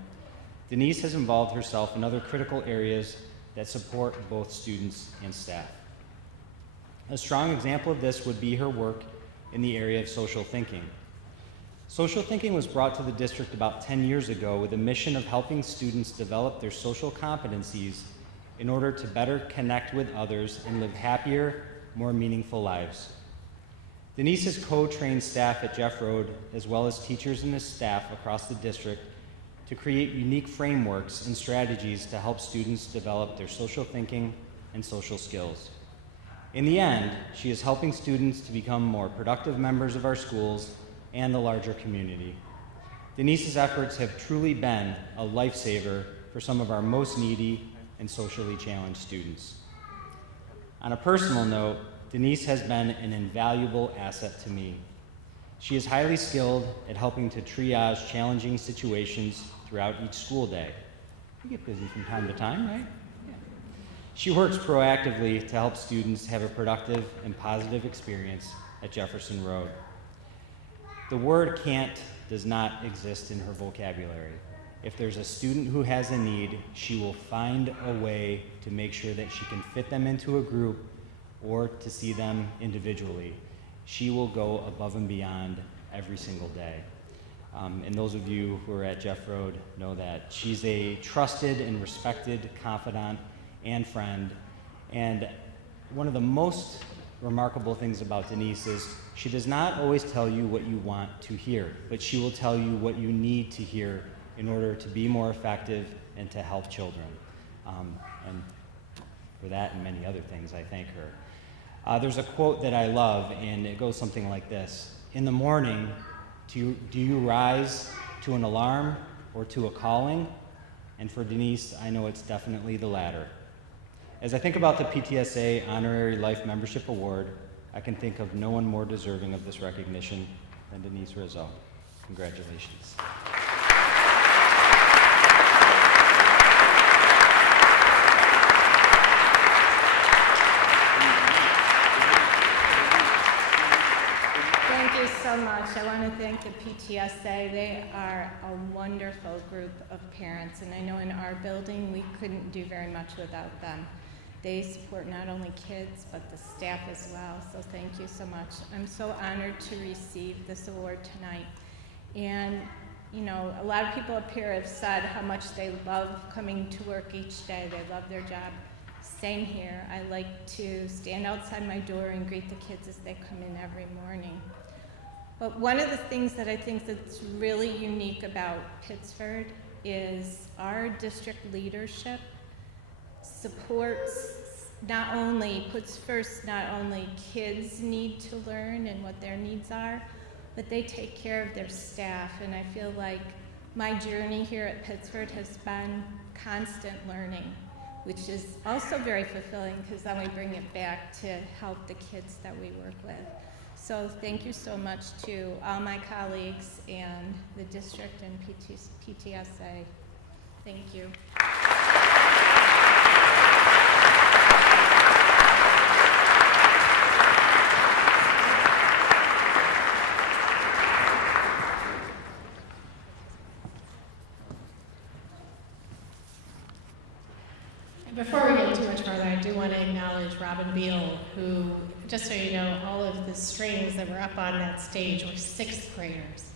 Denise has involved herself in other critical areas that support both students and staff. A strong example of this would be her work in the area of social thinking. Social thinking was brought to the district about 10 years ago with a mission of helping students develop their social competencies in order to better connect with others and live happier, more meaningful lives. Denise has co-trained staff at Jeff Road, as well as teachers and staff across the district, to create unique frameworks and strategies to help students develop their social thinking and social skills. In the end, she is helping students to become more productive members of our schools and the larger community. Denise's efforts have truly been a lifesaver for some of our most needy and socially challenged students. On a personal note, Denise has been an invaluable asset to me. She is highly skilled at helping to triage challenging situations throughout each school day. You get busy from time to time, right? Yeah. She works proactively to help students have a productive and positive experience at Jefferson Road. The word can't does not exist in her vocabulary. If there's a student who has a need, she will find a way to make sure that she can fit them into a group or to see them individually. She will go above and beyond every single day. And those of you who are at Jeff Road know that. She's a trusted and respected confidant and friend. And one of the most remarkable things about Denise is she does not always tell you what you want to hear, but she will tell you what you need to hear in order to be more effective and to help children. And for that and many other things, I thank her. There's a quote that I love, and it goes something like this. In the morning, do you rise to an alarm or to a calling? And for Denise, I know it's definitely the latter. As I think about the PTSA Honorary Life Membership Award, I can think of no one more deserving of this recognition than Denise Rizzo. Congratulations. Thank you so much. I want to thank the PTSA. They are a wonderful group of parents, and I know in our building we couldn't do very much without them. They support not only kids, but the staff as well, so thank you so much. I'm so honored to receive this award tonight. And, you know, a lot of people up here have said how much they love coming to work each day. They love their job. Same here. I like to stand outside my door and greet the kids as they come in every morning. But one of the things that I think that's really unique about Pittsford is our district leadership supports puts first not only kids' need to learn and what their needs are, but they take care of their staff. And I feel like my journey here at Pittsford has been constant learning, which is also very fulfilling because then we bring it back to help the kids that we work with. So thank you so much to all my colleagues and the district and PTSA. Thank you. do want to acknowledge Robin Beal, who, just so you know, all of the strings that were up on that stage were sixth graders,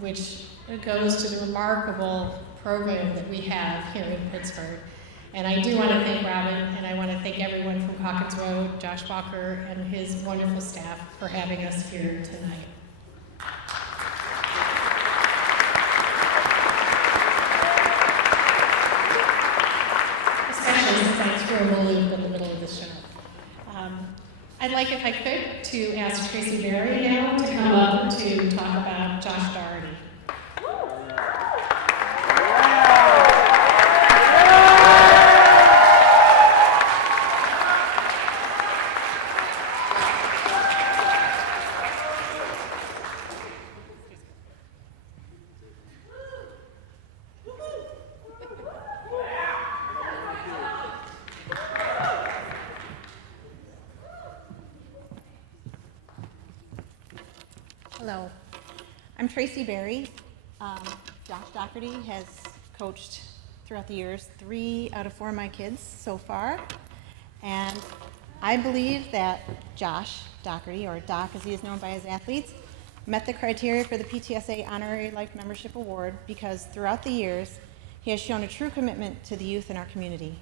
which goes to the remarkable program that we have here in Pittsford. And I do want to thank Robin, and I want to thank everyone from Hawkins Road, Josh Walker, and his wonderful staff for having us here tonight. Especially since I threw a loop in the middle of the show. I'd like, if I could, to ask Tracy Berry now to come up to talk about Josh Doherty. Hello, I'm Tracy Berry. Josh Doherty has coached throughout the years 3 out of 4 of my kids so far, and I believe that Josh Doherty, or Doc as he is known by his athletes, met the criteria for the PTSA Honorary Life Membership Award because throughout the years he has shown a true commitment to the youth in our community.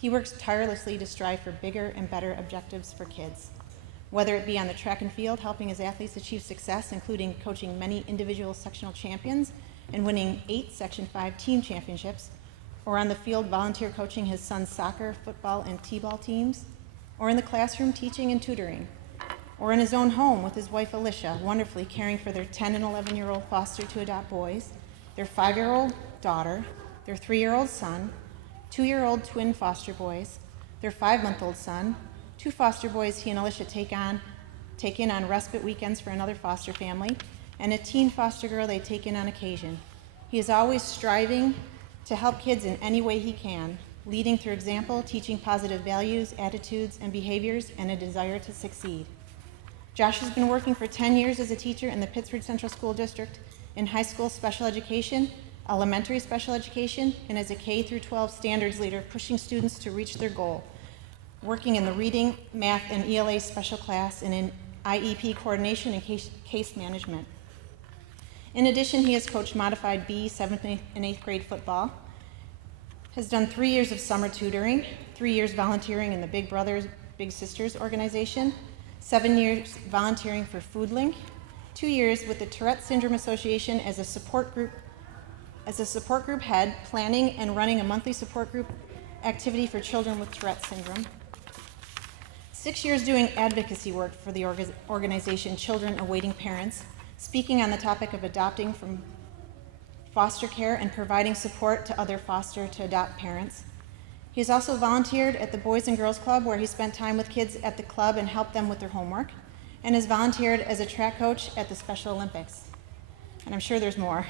He works tirelessly to strive for bigger and better objectives for kids. Whether it be on the track and field, helping his athletes achieve success, including coaching many individual sectional champions and winning 8 Section 5 team championships, or on the field volunteer coaching his son's soccer, football, and t-ball teams, or in the classroom teaching and tutoring, or in his own home with his wife Alicia, wonderfully caring for their 10 and 11-year-old foster to adopt boys, their 5-year-old daughter, their 3-year-old son, 2-year-old twin foster boys, their 5-month-old son, 2 foster boys he and Alicia take in on respite weekends for another foster family, and a teen foster girl they take in on occasion. He is always striving to help kids in any way he can, leading through example, teaching positive values, attitudes, and behaviors, and a desire to succeed. Josh has been working for 10 years as a teacher in the Pittsford Central School District in high school special education, elementary special education, and as a K through 12 standards leader, pushing students to reach their goal, working in the reading, math, and ELA special class, and in IEP coordination and case management. In addition, he has coached modified B, 7th and 8th grade football, has done 3 years of summer tutoring, 3 years volunteering in the Big Brothers Big Sisters organization, 7 years volunteering for Food Link, 2 years with the Tourette Syndrome Association as a support group head, planning and running a monthly support group activity for children with Tourette syndrome, 6 years doing advocacy work for the organization Children Awaiting Parents, speaking on the topic of adopting from foster care and providing support to other foster to adopt parents. He has also volunteered at the Boys and Girls Club, where he spent time with kids at the club and helped them with their homework, and has volunteered as a track coach at the Special Olympics. And I'm sure there's more.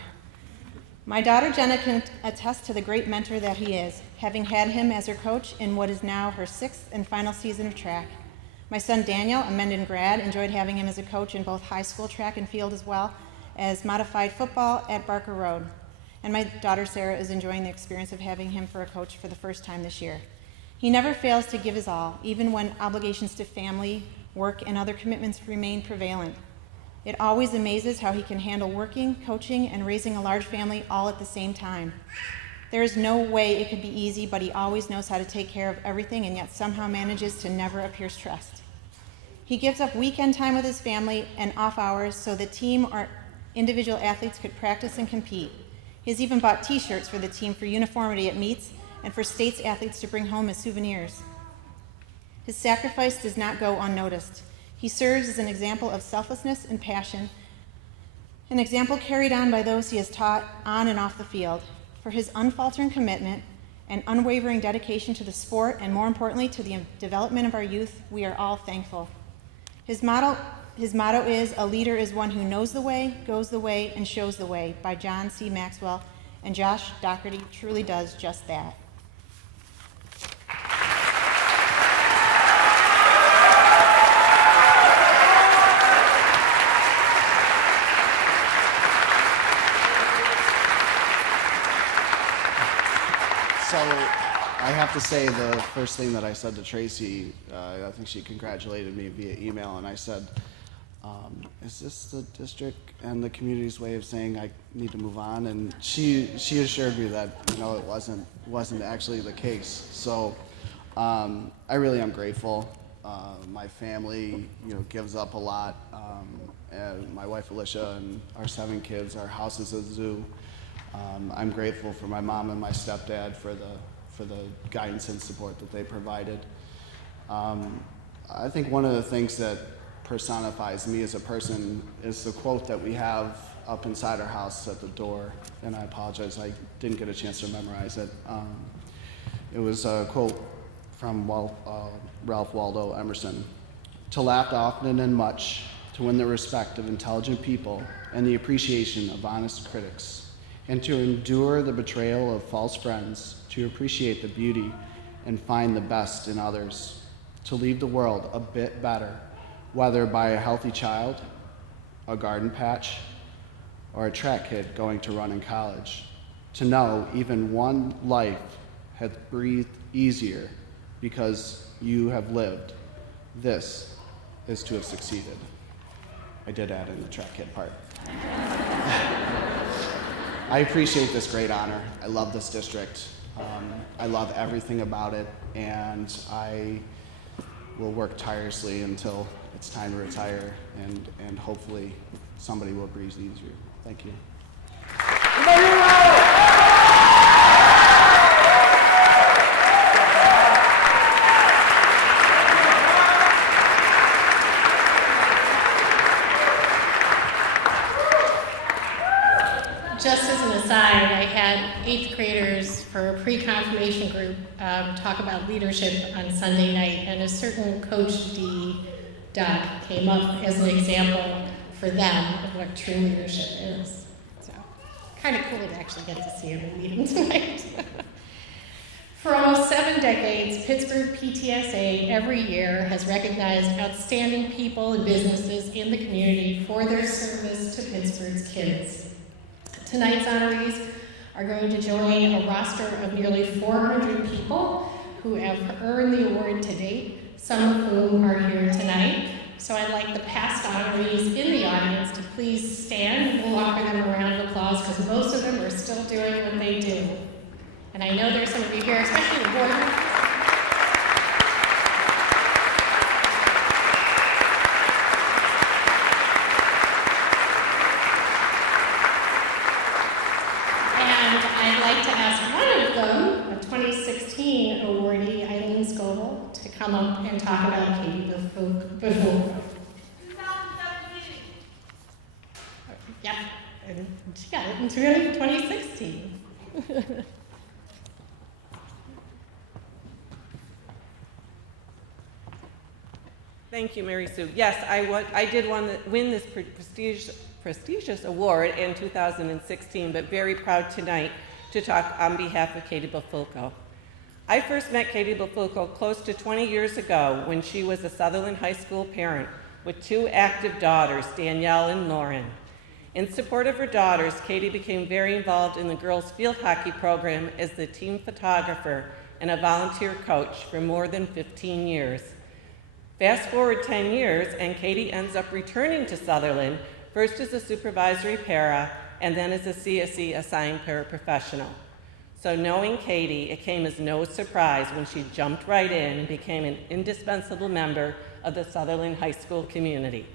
My daughter Jenna can attest to the great mentor that he is, having had him as her coach in what is now her 6th and final season of track. My son Daniel, a Mendon grad, enjoyed having him as a coach in both high school track and field as well as modified football at Barker Road. And my daughter Sarah is enjoying the experience of having him for a coach for the first time this year. He never fails to give his all, even when obligations to family, work, and other commitments remain prevalent. It always amazes how he can handle working, coaching, and raising a large family all at the same time. There is no way it could be easy, but he always knows how to take care of everything and yet somehow manages to never appear stressed. He gives up weekend time with his family and off hours so the team or individual athletes could practice and compete. He has even bought t-shirts for the team for uniformity at meets and for states athletes to bring home as souvenirs. His sacrifice does not go unnoticed. He serves as an example of selflessness and passion, an example carried on by those he has taught on and off the field. For his unfaltering commitment and unwavering dedication to the sport, and more importantly to the development of our youth, we are all thankful. His motto is, "A leader is one who knows the way, goes the way, and shows the way," by John C. Maxwell, and Josh Doherty truly does just that. So I have to say the first thing that I said to Tracy, I think she congratulated me via email, and I said, is this the district and the community's way of saying I need to move on? And she assured me that, you know, it wasn't actually the case. So I really am grateful. My family, you know, gives up a lot. And my wife Alicia and our 7 kids, our house is a zoo. I'm grateful for my mom and my stepdad for the guidance and support that they provided. I think one of the things that personifies me as a person is the quote that we have up inside our house at the door, and I apologize, I didn't get a chance to memorize it. It was a quote from Ralph Waldo Emerson: "To laugh often and much, to win the respect of intelligent people and the appreciation of honest critics, and to endure the betrayal of false friends, to appreciate the beauty and find the best in others, to leave the world a bit better, whether by a healthy child, a garden patch, or a track kid going to run in college. To know even one life hath breathed easier because you have lived. This is to have succeeded." I did add in the track kid part. I appreciate this great honor. I love this district. I love everything about it, and I will work tirelessly until it's time to retire, and hopefully somebody will breathe easier. Thank you. Just as an aside, I had 8th graders for a pre-confirmation group talk about leadership on Sunday night, and a certain Coach D. Doug came up as an example for them of what true leadership is. So, kind of cool to actually get to see him and meet him tonight. For almost 7 decades, Pittsford PTSA every year has recognized outstanding people and businesses in the community for their service to Pittsford's kids. Tonight's honorees are going to join a roster of nearly 400 people who have earned the award to date, some of whom are here tonight. So I'd like the past honorees in the audience to please stand, and we'll offer them a round of applause because most of them are still doing what they do. And I know there's some of you here, especially the warden. To come up and talk about Katie before. Yep, and she got it in 2016. Thank you, Mary Sue. Yes, I did win this prestigious award in 2016, but very proud tonight to talk on behalf of Katie Bafulco. I first met Katie Bafulco close to 20 years ago when she was a Sutherland High School parent with 2 active daughters, Danielle and Lauren. In support of her daughters, Katie became very involved in the girls' field hockey program as the team photographer and a volunteer coach for more than 15 years. Fast forward 10 years, and Katie ends up returning to Sutherland, first as a supervisory para, and then as a CSE assigned paraprofessional. So knowing Katie, it came as no surprise when she jumped right in and became an indispensable member of the Sutherland High School community.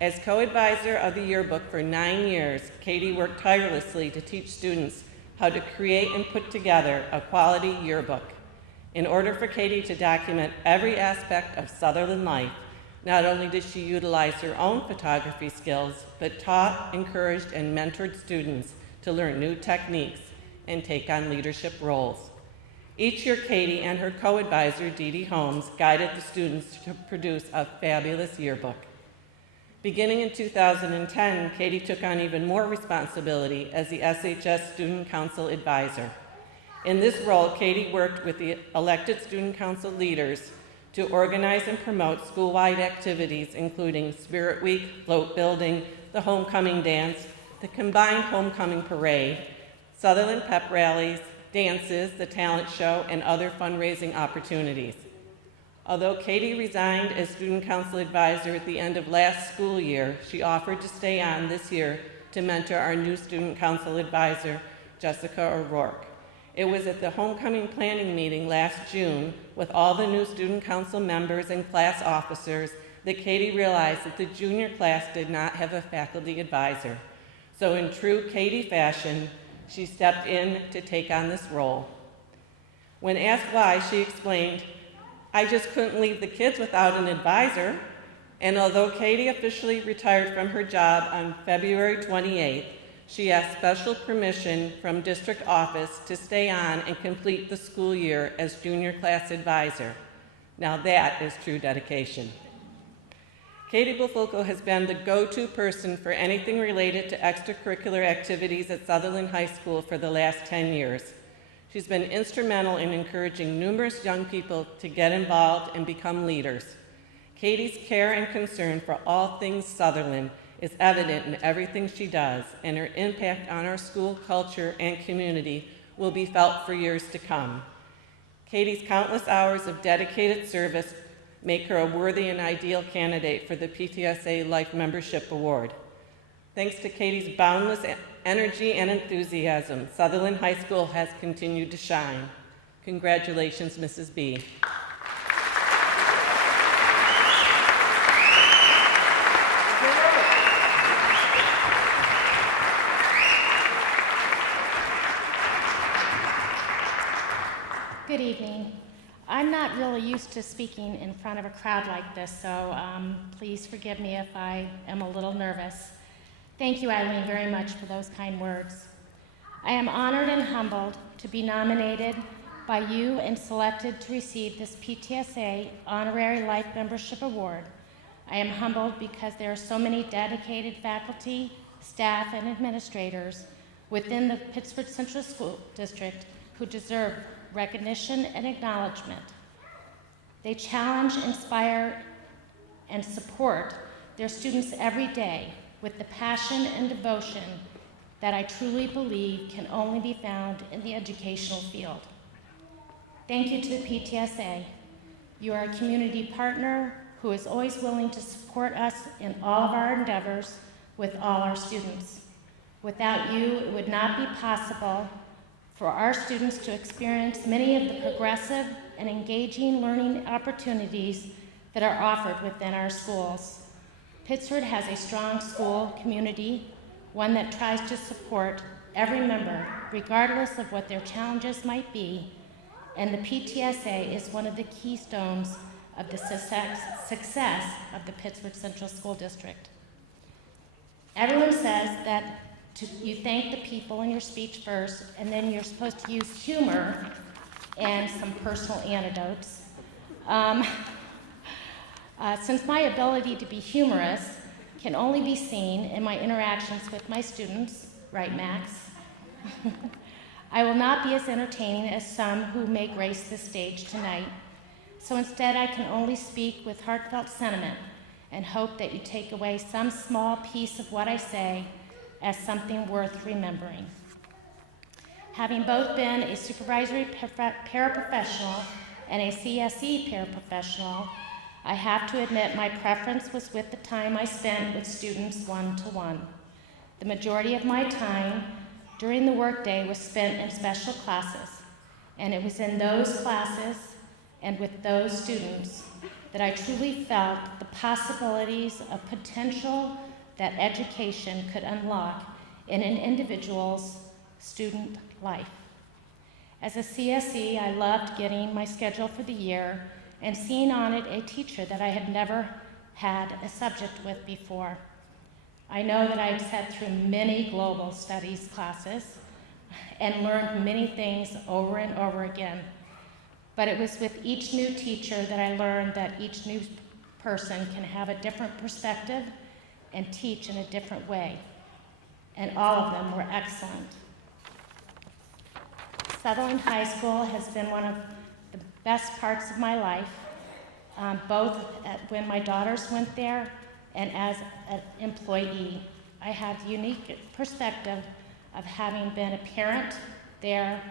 As co-advisor of the yearbook for 9 years, Katie worked tirelessly to teach students how to create and put together a quality yearbook. In order for Katie to document every aspect of Sutherland life, not only did she utilize her own photography skills, but taught, encouraged, and mentored students to learn new techniques and take on leadership roles. Each year, Katie and her co-advisor, Dee Dee Holmes, guided the students to produce a fabulous yearbook. Beginning in 2010, Katie took on even more responsibility as the SHS Student Council Advisor. In this role, Katie worked with the elected Student Council leaders to organize and promote school-wide activities including Spirit Week, float building, the homecoming dance, the combined homecoming parade, Sutherland pep rallies, dances, the talent show, and other fundraising opportunities. Although Katie resigned as student council advisor at the end of last school year, she offered to stay on this year to mentor our new student council advisor, Jessica O'Rourke. It was at the homecoming planning meeting last June with all the new student council members and class officers that Katie realized that the junior class did not have a faculty advisor. So in true Katie fashion, she stepped in to take on this role. When asked why, she explained, "I just couldn't leave the kids without an advisor." And although Katie officially retired from her job on February 28th, she asked special permission from district office to stay on and complete the school year as junior class advisor. Now that is true dedication. Katie Bufulco has been the go-to person for anything related to extracurricular activities at Sutherland High School for the last 10 years. She's been instrumental in encouraging numerous young people to get involved and become leaders. Katie's care and concern for all things Sutherland is evident in everything she does, and her impact on our school culture and community will be felt for years to come. Katie's countless hours of dedicated service make her a worthy and ideal candidate for the PTSA Life Membership Award. Thanks to Katie's boundless energy and enthusiasm, Sutherland High School has continued to shine. Congratulations, Mrs. B. Good evening. I'm not really used to speaking in front of a crowd like this, so please forgive me if I am a little nervous. Thank you, Eileen, very much for those kind words. I am honored and humbled to be nominated by you and selected to receive this PTSA Honorary Life Membership Award. I am humbled because there are so many dedicated faculty, staff, and administrators within the Pittsford Central School District who deserve recognition and acknowledgement. They challenge, inspire, and support their students every day with the passion and devotion that I truly believe can only be found in the educational field. Thank you to the PTSA. You are a community partner who is always willing to support us in all of our endeavors with all our students. Without you, it would not be possible for our students to experience many of the progressive and engaging learning opportunities that are offered within our schools. Pittsford has a strong school community, one that tries to support every member, regardless of what their challenges might be, and the PTSA is one of the keystones of the success of the Pittsford Central School District. Everyone says that you thank the people in your speech first, and then you're supposed to use humor and some personal anecdotes. Since my ability to be humorous can only be seen in my interactions with my students, right, Max? I will not be as entertaining as some who may grace the stage tonight. So instead, I can only speak with heartfelt sentiment and hope that you take away some small piece of what I say as something worth remembering. Having both been a supervisory paraprofessional and a CSE paraprofessional, I have to admit my preference was with the time I spent with students one-to-one. The majority of my time during the workday was spent in special classes, and it was in those classes and with those students that I truly felt the possibilities of potential that education could unlock in an individual's student life. As a CSE, I loved getting my schedule for the year and seeing on it a teacher that I had never had a subject with before. I know that I had sat through many global studies classes and learned many things over and over again. But it was with each new teacher that I learned that each new person can have a different perspective and teach in a different way. And all of them were excellent. Sutherland High School has been one of the best parts of my life, both when my daughters went there and as an employee. I have the unique perspective of having been a parent there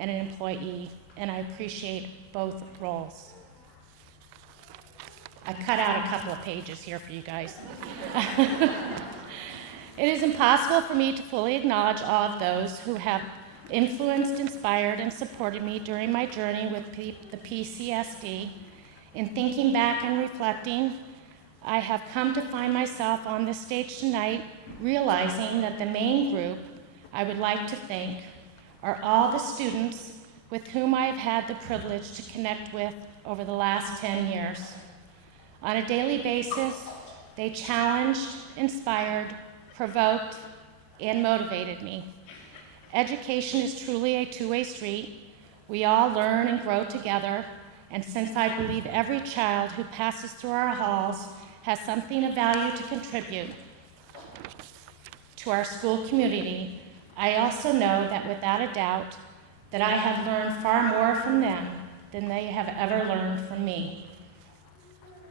and an employee, and I appreciate both roles. I cut out a couple of pages here for you guys. It is impossible for me to fully acknowledge all of those who have influenced, inspired, and supported me during my journey with the PCSD. In thinking back and reflecting, I have come to find myself on this stage tonight, realizing that the main group I would like to thank are all the students with whom I have had the privilege to connect with over the last 10 years. On a daily basis, they challenged, inspired, provoked, and motivated me. Education is truly a two-way street. We all learn and grow together, and since I believe every child who passes through our halls has something of value to contribute to our school community, I also know that without a doubt that I have learned far more from them than they have ever learned from me.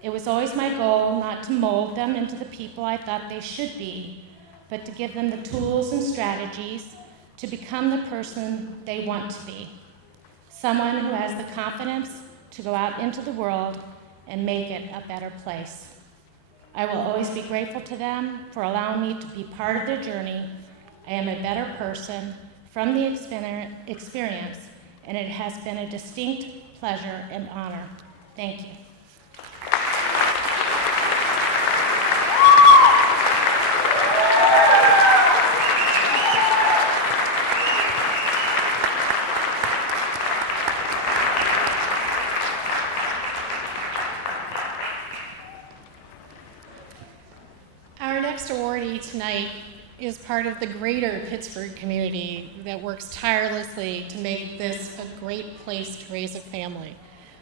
It was always my goal not to mold them into the people I thought they should be, but to give them the tools and strategies to become the person they want to be. Someone who has the confidence to go out into the world and make it a better place. I will always be grateful to them for allowing me to be part of their journey. I am a better person from the experience, and it has been a distinct pleasure and honor. Thank you. Our next awardee tonight is part of the greater Pittsford community that works tirelessly to make this a great place to raise a family.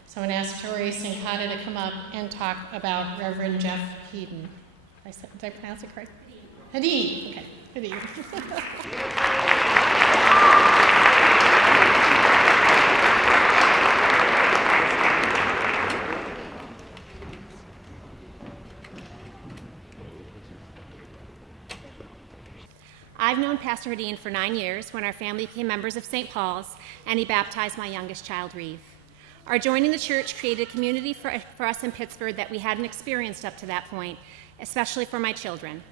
So I'm going to ask Tori Sincata to come up and talk about Reverend Jeff Hedin. Did I pronounce it correct? Hedin. Okay, Hedin. I've known Pastor Hedin for 9 years when our family became members of St. Paul's and he baptized my youngest child, Reeve. Our joining the church created a community for us in Pittsford that we hadn't experienced up to that point, especially for my children.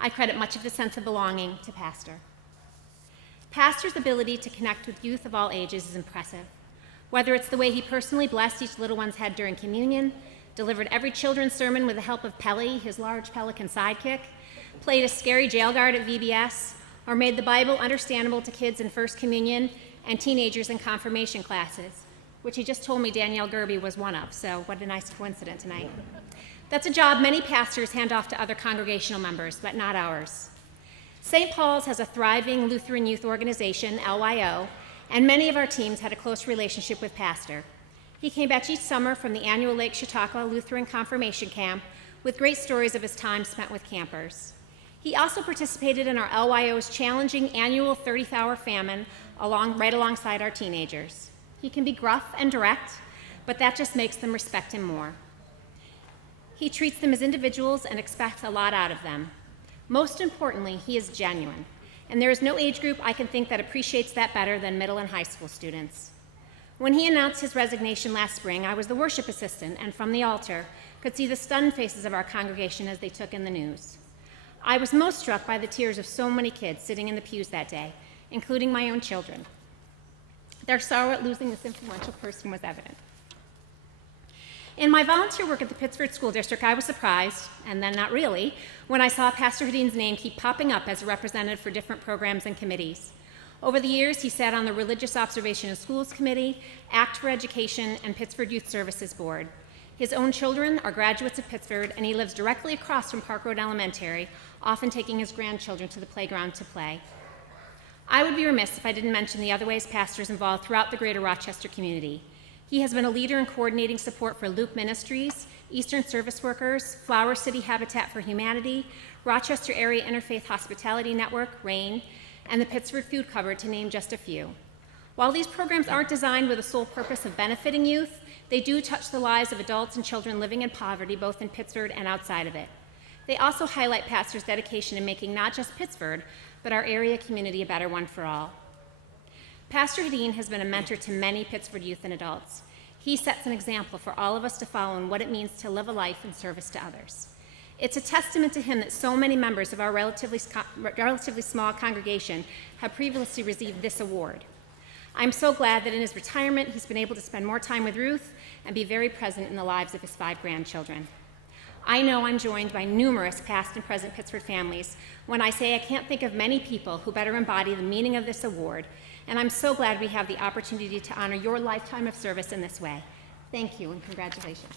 I credit much of the sense of belonging to Pastor. Pastor's ability to connect with youth of all ages is impressive. Whether it's the way he personally blessed each little one's head during communion, delivered every children's sermon with the help of Pelly, his large pelican sidekick, played a scary jail guard at VBS, or made the Bible understandable to kids in First Communion and teenagers in confirmation classes, which he just told me Danielle Gerby was one of, so what a nice coincidence tonight. That's a job many pastors hand off to other congregational members, but not ours. St. Paul's has a thriving Lutheran youth organization, LYO, and many of our teams had a close relationship with Pastor. He came back each summer from the annual Lake Chautauqua Lutheran Confirmation Camp with great stories of his time spent with campers. He also participated in our LYO's challenging annual 30th-hour famine right alongside our teenagers. He can be gruff and direct, but that just makes them respect him more. He treats them as individuals and expects a lot out of them. Most importantly, he is genuine, and there is no age group I can think that appreciates that better than middle and high school students. When he announced his resignation last spring, I was the worship assistant, and from the altar, could see the stunned faces of our congregation as they took in the news. I was most struck by the tears of so many kids sitting in the pews that day, including my own children. Their sorrow at losing this influential person was evident. In my volunteer work at the Pittsford School District, I was surprised, and then not really, when I saw Pastor Hedin's name keep popping up as a representative for different programs and committees. Over the years, he sat on the Religious Observation in Schools Committee, ACT for Education, and Pittsford Youth Services Board. His own children are graduates of Pittsford, and he lives directly across from Park Road Elementary, often taking his grandchildren to the playground to play. I would be remiss if I didn't mention the other ways Pastor is involved throughout the greater Rochester community. He has been a leader in coordinating support for Loop Ministries, Eastern Service Workers, Flower City Habitat for Humanity, Rochester Area Interfaith Hospitality Network, RAIN, and the Pittsford Food Cupboard, to name just a few. While these programs aren't designed with the sole purpose of benefiting youth, they do touch the lives of adults and children living in poverty, both in Pittsford and outside of it. They also highlight Pastor's dedication in making not just Pittsford, but our area community a better one for all. Pastor Hedin has been a mentor to many Pittsford youth and adults. He sets an example for all of us to follow in what it means to live a life in service to others. It's a testament to him that so many members of our relatively small congregation have previously received this award. I'm so glad that in his retirement, he's been able to spend more time with Ruth and be very present in the lives of his 5 grandchildren. I know I'm joined by numerous past and present Pittsford families when I say I can't think of many people who better embody the meaning of this award, and I'm so glad we have the opportunity to honor your lifetime of service in this way. Thank you and congratulations.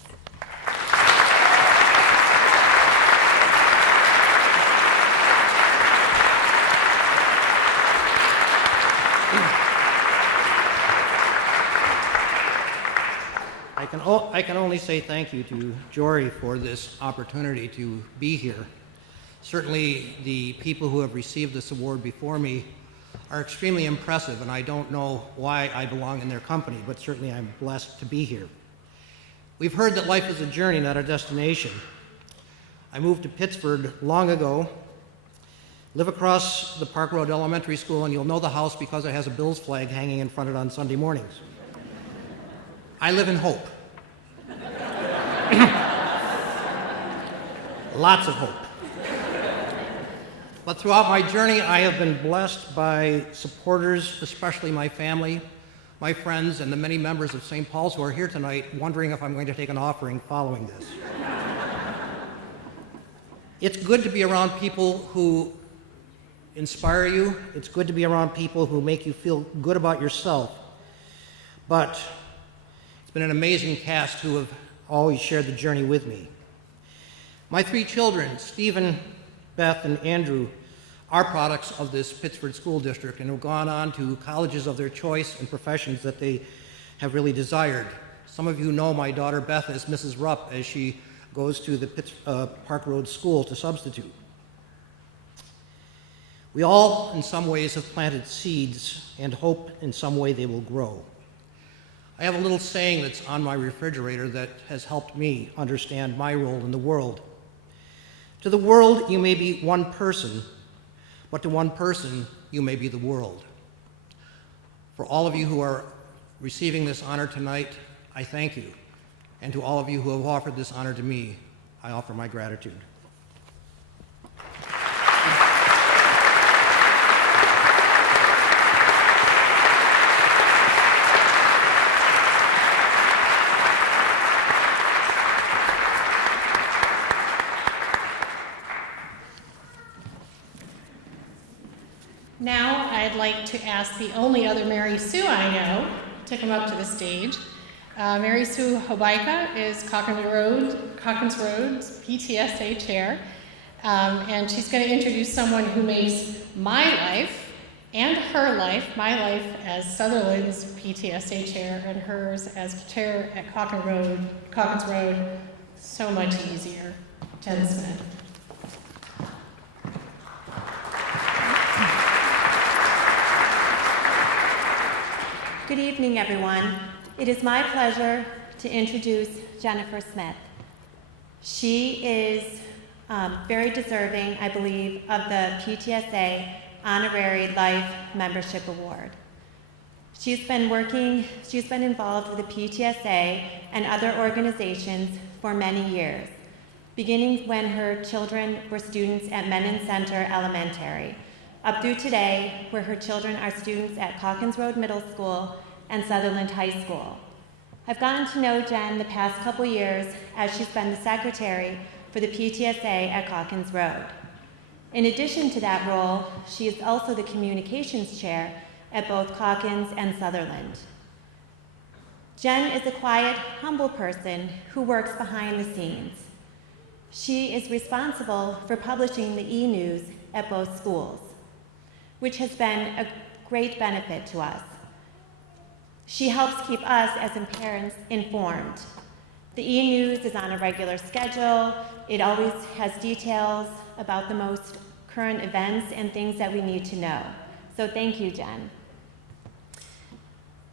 I can only say thank you to Jory for this opportunity to be here. Certainly the people who have received this award before me are extremely impressive, and I don't know why I belong in their company, but certainly I'm blessed to be here. We've heard that life is a journey, not a destination. I moved to Pittsford long ago, live across the Park Road Elementary School, and you'll know the house because it has a Bills flag hanging in front of it on Sunday mornings. I live in hope. Lots of hope. But throughout my journey, I have been blessed by supporters, especially my family, my friends, and the many members of St. Paul's who are here tonight wondering if I'm going to take an offering following this. It's good to be around people who inspire you. It's good to be around people who make you feel good about yourself. But it's been an amazing cast who have always shared the journey with me. My 3 children, Stephen, Beth, and Andrew, are products of this Pittsford School District and have gone on to colleges of their choice and professions that they have really desired. Some of you know my daughter Beth as Mrs. Rupp as she goes to the Park Road School to substitute. We all, in some ways, have planted seeds and hope in some way they will grow. I have a little saying that's on my refrigerator that has helped me understand my role in the world. To the world, you may be one person, but to one person, you may be the world. For all of you who are receiving this honor tonight, I thank you. And to all of you who have offered this honor to me, I offer my gratitude. Now I'd like to ask the only other Mary Sue I know to come up to the stage. Mary Sue Hobaika is Calkins Road's PTSA chair, and she's going to introduce someone who makes my life and her life, my life as Sutherland's PTSA chair and hers as chair at Calkins Road, so much easier. Jen Smith. Good evening, everyone. It is my pleasure to introduce Jennifer Smith. She is very deserving, I believe, of the PTSA Honorary Life Membership Award. She's been involved with the PTSA and other organizations for many years, beginning when her children were students at Menin Center Elementary, up through today, where her children are students at Calkins Road Middle School and Sutherland High School. I've gotten to know Jen the past couple years as she's been the secretary for the PTSA at Calkins Road. In addition to that role, she is also the communications chair at both Calkins and Sutherland. Jen is a quiet, humble person who works behind the scenes. She is responsible for publishing the e-news at both schools, which has been a great benefit to us. She helps keep us as parents informed. The e-news is on a regular schedule. It always has details about the most current events and things that we need to know. So thank you, Jen.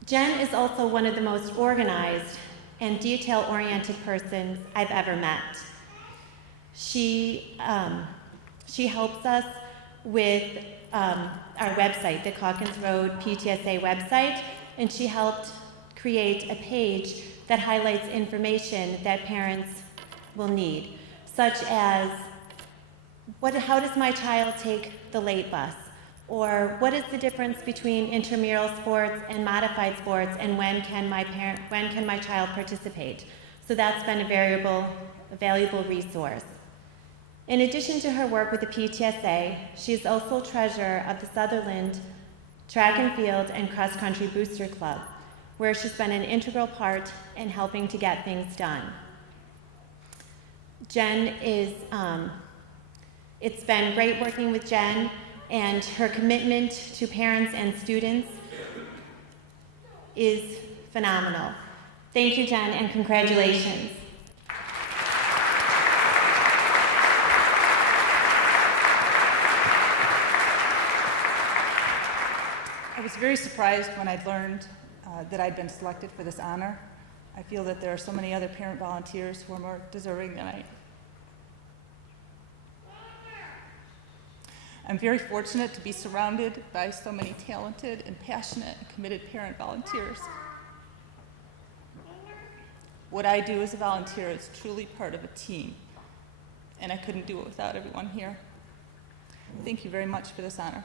Jen is also one of the most organized and detail-oriented persons I've ever met. She helps us with our website, the Calkins Road PTSA website, and she helped create a page that highlights information that parents will need, such as how does my child take the late bus? Or what is the difference between intramural sports and modified sports, and when can my child participate? So that's been a valuable resource. In addition to her work with the PTSA, she is also treasurer of the Sutherland Track and Field and Cross Country Booster Club, where she's been an integral part in helping to get things done. Jen is, it's been great working with Jen, and her commitment to parents and students is phenomenal. Thank you, Jen, and congratulations. I was very surprised when I learned that I'd been selected for this honor. I feel that there are so many other parent volunteers who are more deserving than I. I'm very fortunate to be surrounded by so many talented and passionate and committed parent volunteers. What I do as a volunteer is truly part of a team, and I couldn't do it without everyone here. Thank you very much for this honor.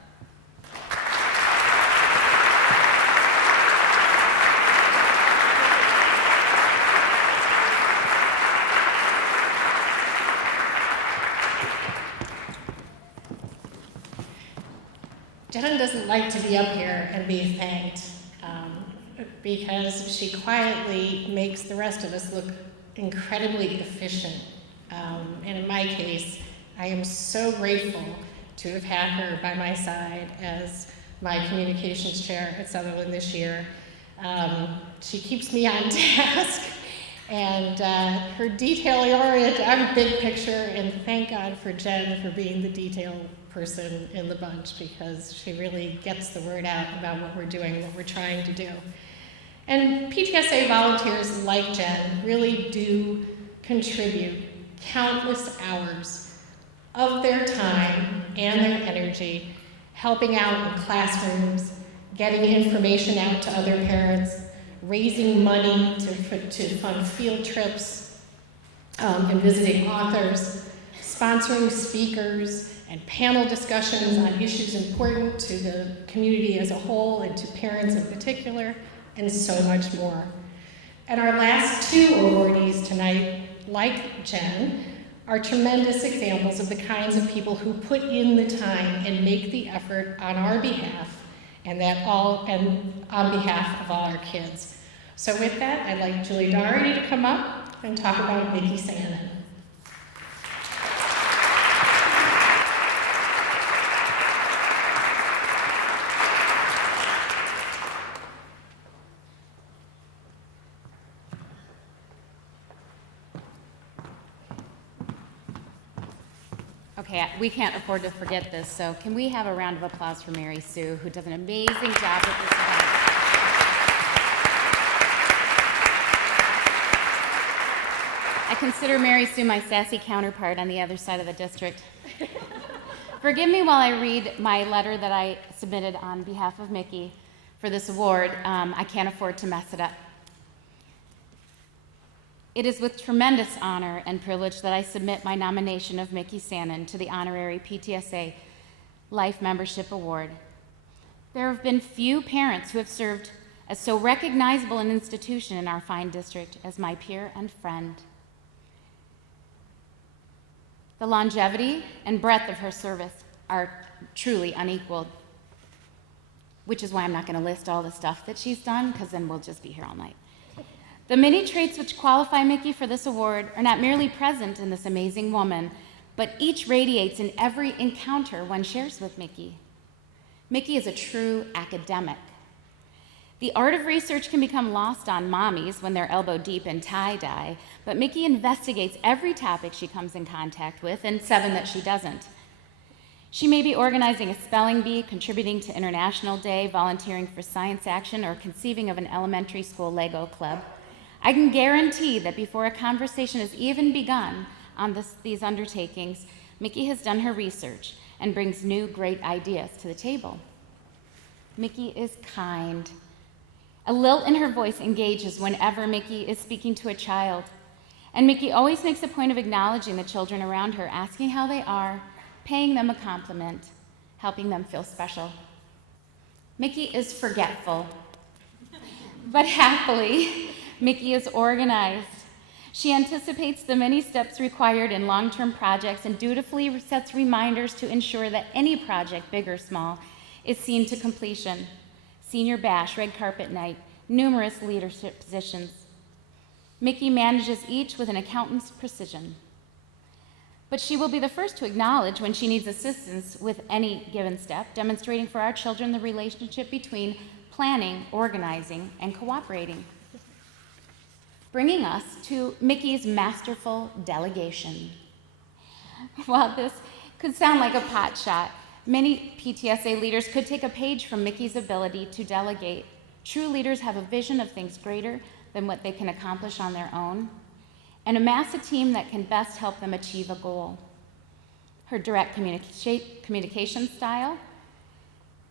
Jen doesn't like to be up here and be thanked because she quietly makes the rest of us look incredibly efficient. And in my case, I am so grateful to have had her by my side as my communications chair at Sutherland this year. She keeps me on task, and her detail-oriented, I'm big picture, and thank God for Jen for being the detail person in the bunch, because she really gets the word out about what we're doing, what we're trying to do. And PTSA volunteers like Jen really do contribute countless hours of their time and their energy helping out in classrooms, getting information out to other parents, raising money to fund field trips, and visiting authors, sponsoring speakers, and panel discussions on issues important to the community as a whole and to parents in particular, and so much more. And our last two awardees tonight, like Jen, are tremendous examples of the kinds of people who put in the time and make the effort on our behalf, and on behalf of all our kids. So with that, I'd like Julie Doherty to come up and talk about Mickey Sannon. Okay, we can't afford to forget this, so can we have a round of applause for Mary Sue, who does an amazing job with this event. I consider Mary Sue my sassy counterpart on the other side of the district. Forgive me while I read my letter that I submitted on behalf of Mickey for this award. I can't afford to mess it up. It is with tremendous honor and privilege that I submit my nomination of Mickey Sannon to the honorary PTSA Life Membership Award. There have been few parents who have served as so recognizable an institution in our fine district as my peer and friend. The longevity and breadth of her service are truly unequaled, which is why I'm not going to list all the stuff that she's done, because then we'll just be here all night. The many traits which qualify Mickey for this award are not merely present in this amazing woman, but each radiates in every encounter one shares with Mickey. Mickey is a true academic. The art of research can become lost on mommies when they're elbow deep in tie-dye, but Mickey investigates every topic she comes in contact with, and 7 that she doesn't. She may be organizing a spelling bee, contributing to International Day, volunteering for Science Action, or conceiving of an elementary school Lego club. I can guarantee that before a conversation has even begun on these undertakings, Mickey has done her research and brings new, great ideas to the table. Mickey is kind. A lilt in her voice engages whenever Mickey is speaking to a child. And Mickey always makes a point of acknowledging the children around her, asking how they are, paying them a compliment, helping them feel special. Mickey is forgetful. But happily, Mickey is organized. She anticipates the many steps required in long-term projects and dutifully sets reminders to ensure that any project, big or small, is seen to completion. Senior bash, red carpet night, numerous leadership positions. Mickey manages each with an accountant's precision. But she will be the first to acknowledge when she needs assistance with any given step, demonstrating for our children the relationship between planning, organizing, and cooperating. Bringing us to Mickey's masterful delegation. While this could sound like a pot shot, many PTSA leaders could take a page from Mickey's ability to delegate. True leaders have a vision of things greater than what they can accomplish on their own, and amass a team that can best help them achieve a goal. Her direct communication style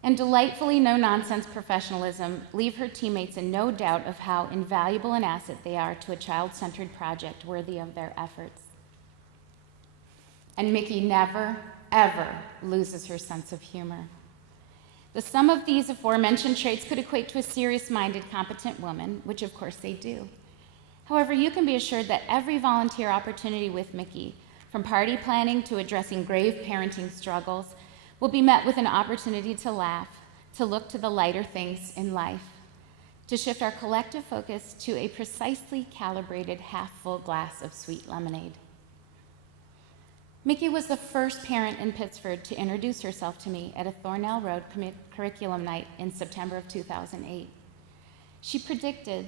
and delightfully no-nonsense professionalism leave her teammates in no doubt of how invaluable an asset they are to a child-centered project worthy of their efforts. And Mickey never, ever loses her sense of humor. The sum of these aforementioned traits could equate to a serious-minded, competent woman, which of course they do. However, you can be assured that every volunteer opportunity with Mickey, from party planning to addressing grave parenting struggles, will be met with an opportunity to laugh, to look to the lighter things in life, to shift our collective focus to a precisely calibrated half-full glass of sweet lemonade. Mickey was the first parent in Pittsford to introduce herself to me at a Thornell Road curriculum night in September of 2008. She predicted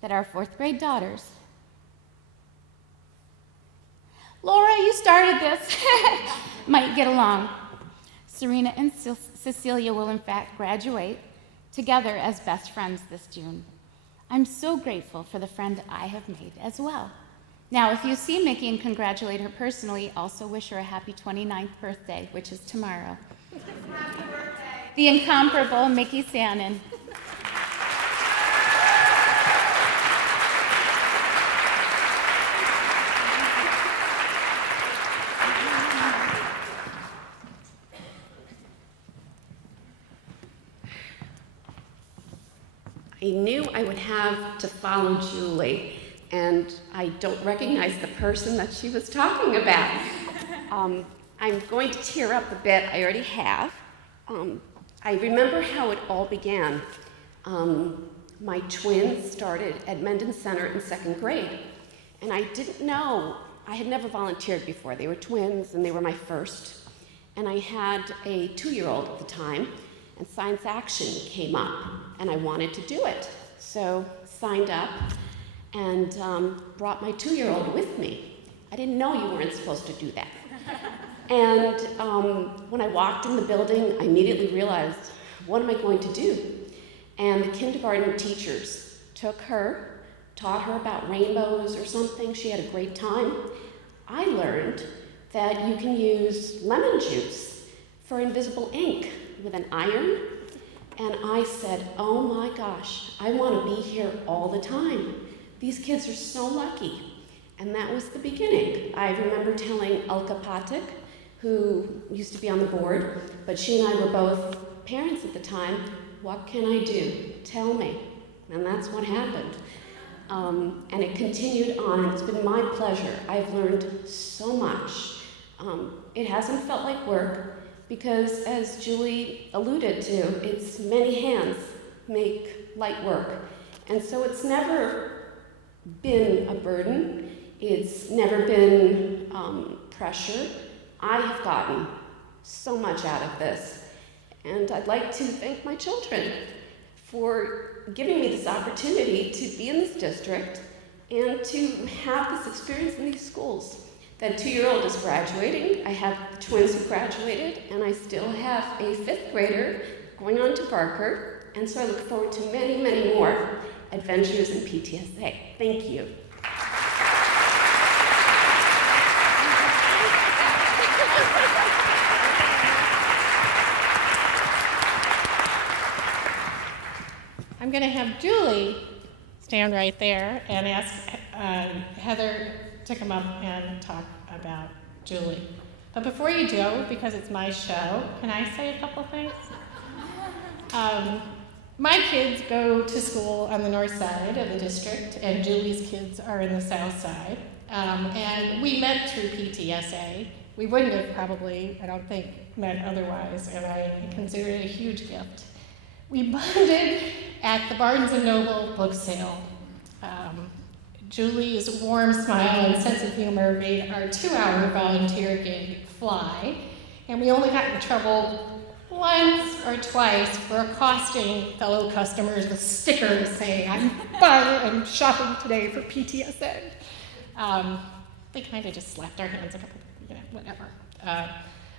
that our fourth grade daughters, Laura, you started this, might get along. Serena and Cecilia will in fact graduate together as best friends this June. I'm so grateful for the friend I have made as well. Now, if you see Mickey and congratulate her personally, also wish her a happy 29th birthday, which is tomorrow. Happy birthday. The incomparable Mickey Sannon. I knew I would have to follow Julie, and I don't recognize the person that she was talking about. I'm going to tear up a bit, I already have. I remember how it all began. My twins started at Mendon Center in second grade, and I didn't know, I had never volunteered before. They were twins, and they were my first. And I had a 2-year-old at the time, and Science Action came up, and I wanted to do it. So signed up and brought my 2-year-old with me. I didn't know you weren't supposed to do that. And when I walked in the building, I immediately realized, what am I going to do? And the kindergarten teachers took her, taught her about rainbows or something. She had a great time. I learned that you can use lemon juice for invisible ink with an iron, and I said, oh my gosh, I want to be here all the time. These kids are so lucky. And that was the beginning. I remember telling Ulka Patik, who used to be on the board, but she and I were both parents at the time, what can I do? Tell me. And that's what happened. And it continued on, and it's been my pleasure. I've learned so much. It hasn't felt like work, because as Julie alluded to, it's many hands make light work. And so it's never been a burden. It's never been pressure. I have gotten so much out of this. And I'd like to thank my children for giving me this opportunity to be in this district and to have this experience in these schools. That 2-year-old is graduating. I have twins who graduated, and I still have a 5th grader going on to Barker. And so I look forward to many, many more adventures in PTSA. Thank you. going to have Julie stand right there and ask Heather to come up and talk about Julie. But before you do, because it's my show, can I say a couple things? My kids go to school on the north side of the district, and Julie's kids are in the south side. And we met through PTSA. We wouldn't have probably, I don't think, met otherwise, and I consider it a huge gift. We bonded at the Barnes & Noble book sale. Julie's warm smile and sense of humor made our 2-hour volunteer gig fly, and we only got in trouble once or twice for accosting fellow customers with stickers saying, I'm shopping today for PTSA. They kind of just slapped our hands a couple, whatever.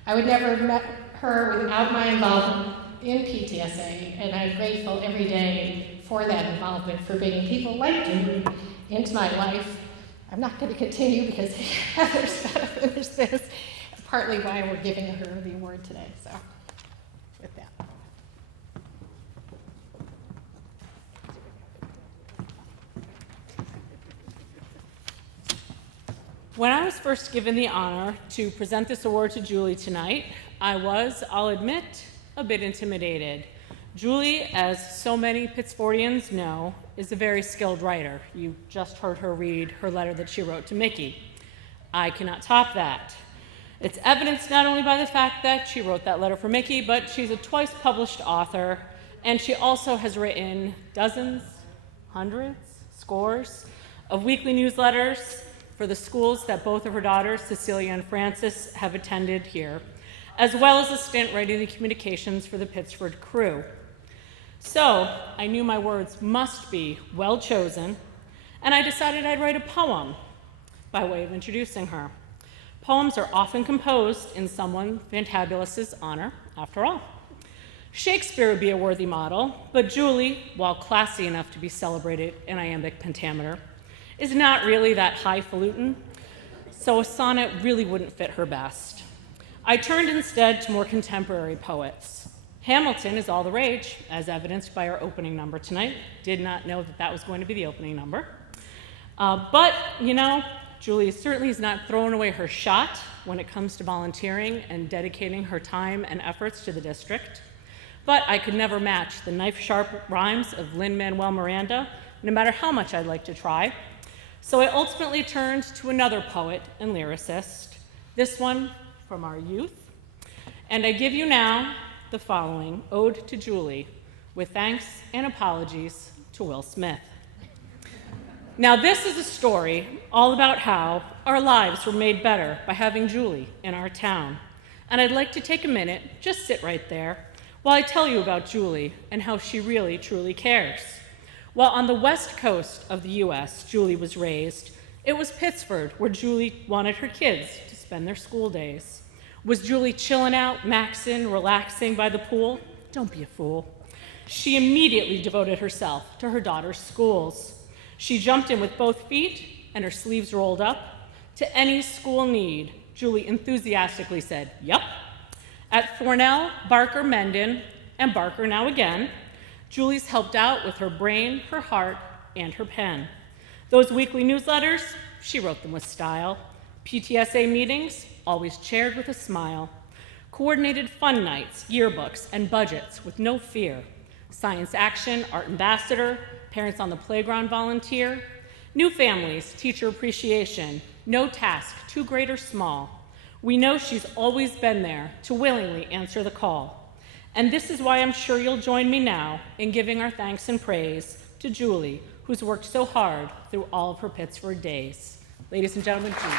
I would never have met her without my involvement in PTSA, and I'm grateful every day for that involvement, for bringing people like Julie into my life. I'm not going to continue because Heather's got to finish this. It's partly why we're giving her the award today. So, with that. When I was first given the honor to present this award to Julie tonight, I was, I'll admit, a bit intimidated. Julie, as so many Pittsfordians know, is a very skilled writer. You just heard her read her letter that she wrote to Mickey. I cannot top that. It's evidenced not only by the fact that she wrote that letter for Mickey, but she's a twice published author, and she also has written dozens, hundreds, scores of weekly newsletters for the schools that both of her daughters, Cecilia and Frances, have attended here, as well as a stint writing the communications for the Pittsford crew. So I knew my words must be well chosen, and I decided I'd write a poem by way of introducing her. Poems are often composed in someone fantabulous's honor, after all. Shakespeare would be a worthy model, but Julie, while classy enough to be celebrated in iambic pentameter, is not really that highfalutin, so a sonnet really wouldn't fit her best. I turned instead to more contemporary poets. Hamilton is all the rage, as evidenced by our opening number tonight. Did not know that that was going to be the opening number. But, Julie certainly is not throwing away her shot when it comes to volunteering and dedicating her time and efforts to the district. But I could never match the knife-sharp rhymes of Lin-Manuel Miranda, no matter how much I'd like to try. So I ultimately turned to another poet and lyricist, this one from our youth. And I give you now the following Ode to Julie, with thanks and apologies to Will Smith. Now, this is a story all about how our lives were made better by having Julie in our town. And I'd like to take a minute, just sit right there, while I tell you about Julie and how she really, truly cares. While on the west coast of the U.S. Julie was raised, it was Pittsford where Julie wanted her kids to spend their school days. Was Julie chilling out, maxing, relaxing by the pool? Don't be a fool. She immediately devoted herself to her daughter's schools. She jumped in with both feet and her sleeves rolled up. To any school need, Julie enthusiastically said, "Yup." At Thornell, Barker, Mendon, and Barker now again, Julie's helped out with her brain, her heart, and her pen. Those weekly newsletters, she wrote them with style. PTSA meetings, always chaired with a smile. Coordinated fun nights, yearbooks, and budgets with no fear. Science action, art ambassador, parents on the playground volunteer. New families, teacher appreciation. No task too great or small. We know she's always been there to willingly answer the call. And this is why I'm sure you'll join me now in giving our thanks and praise to Julie, who's worked so hard through all of her Pittsford days. Ladies and gentlemen, Julie.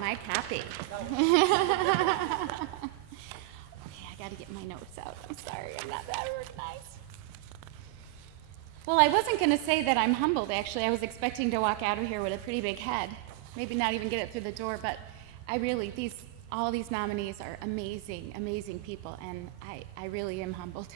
My copy. Okay, I gotta get my notes out. I'm sorry, I'm not that organized. Well, I wasn't gonna say that I'm humbled, actually. I was expecting to walk out of here with a pretty big head. Maybe not even get it through the door, but I really, all these nominees are amazing, amazing people, and I really am humbled.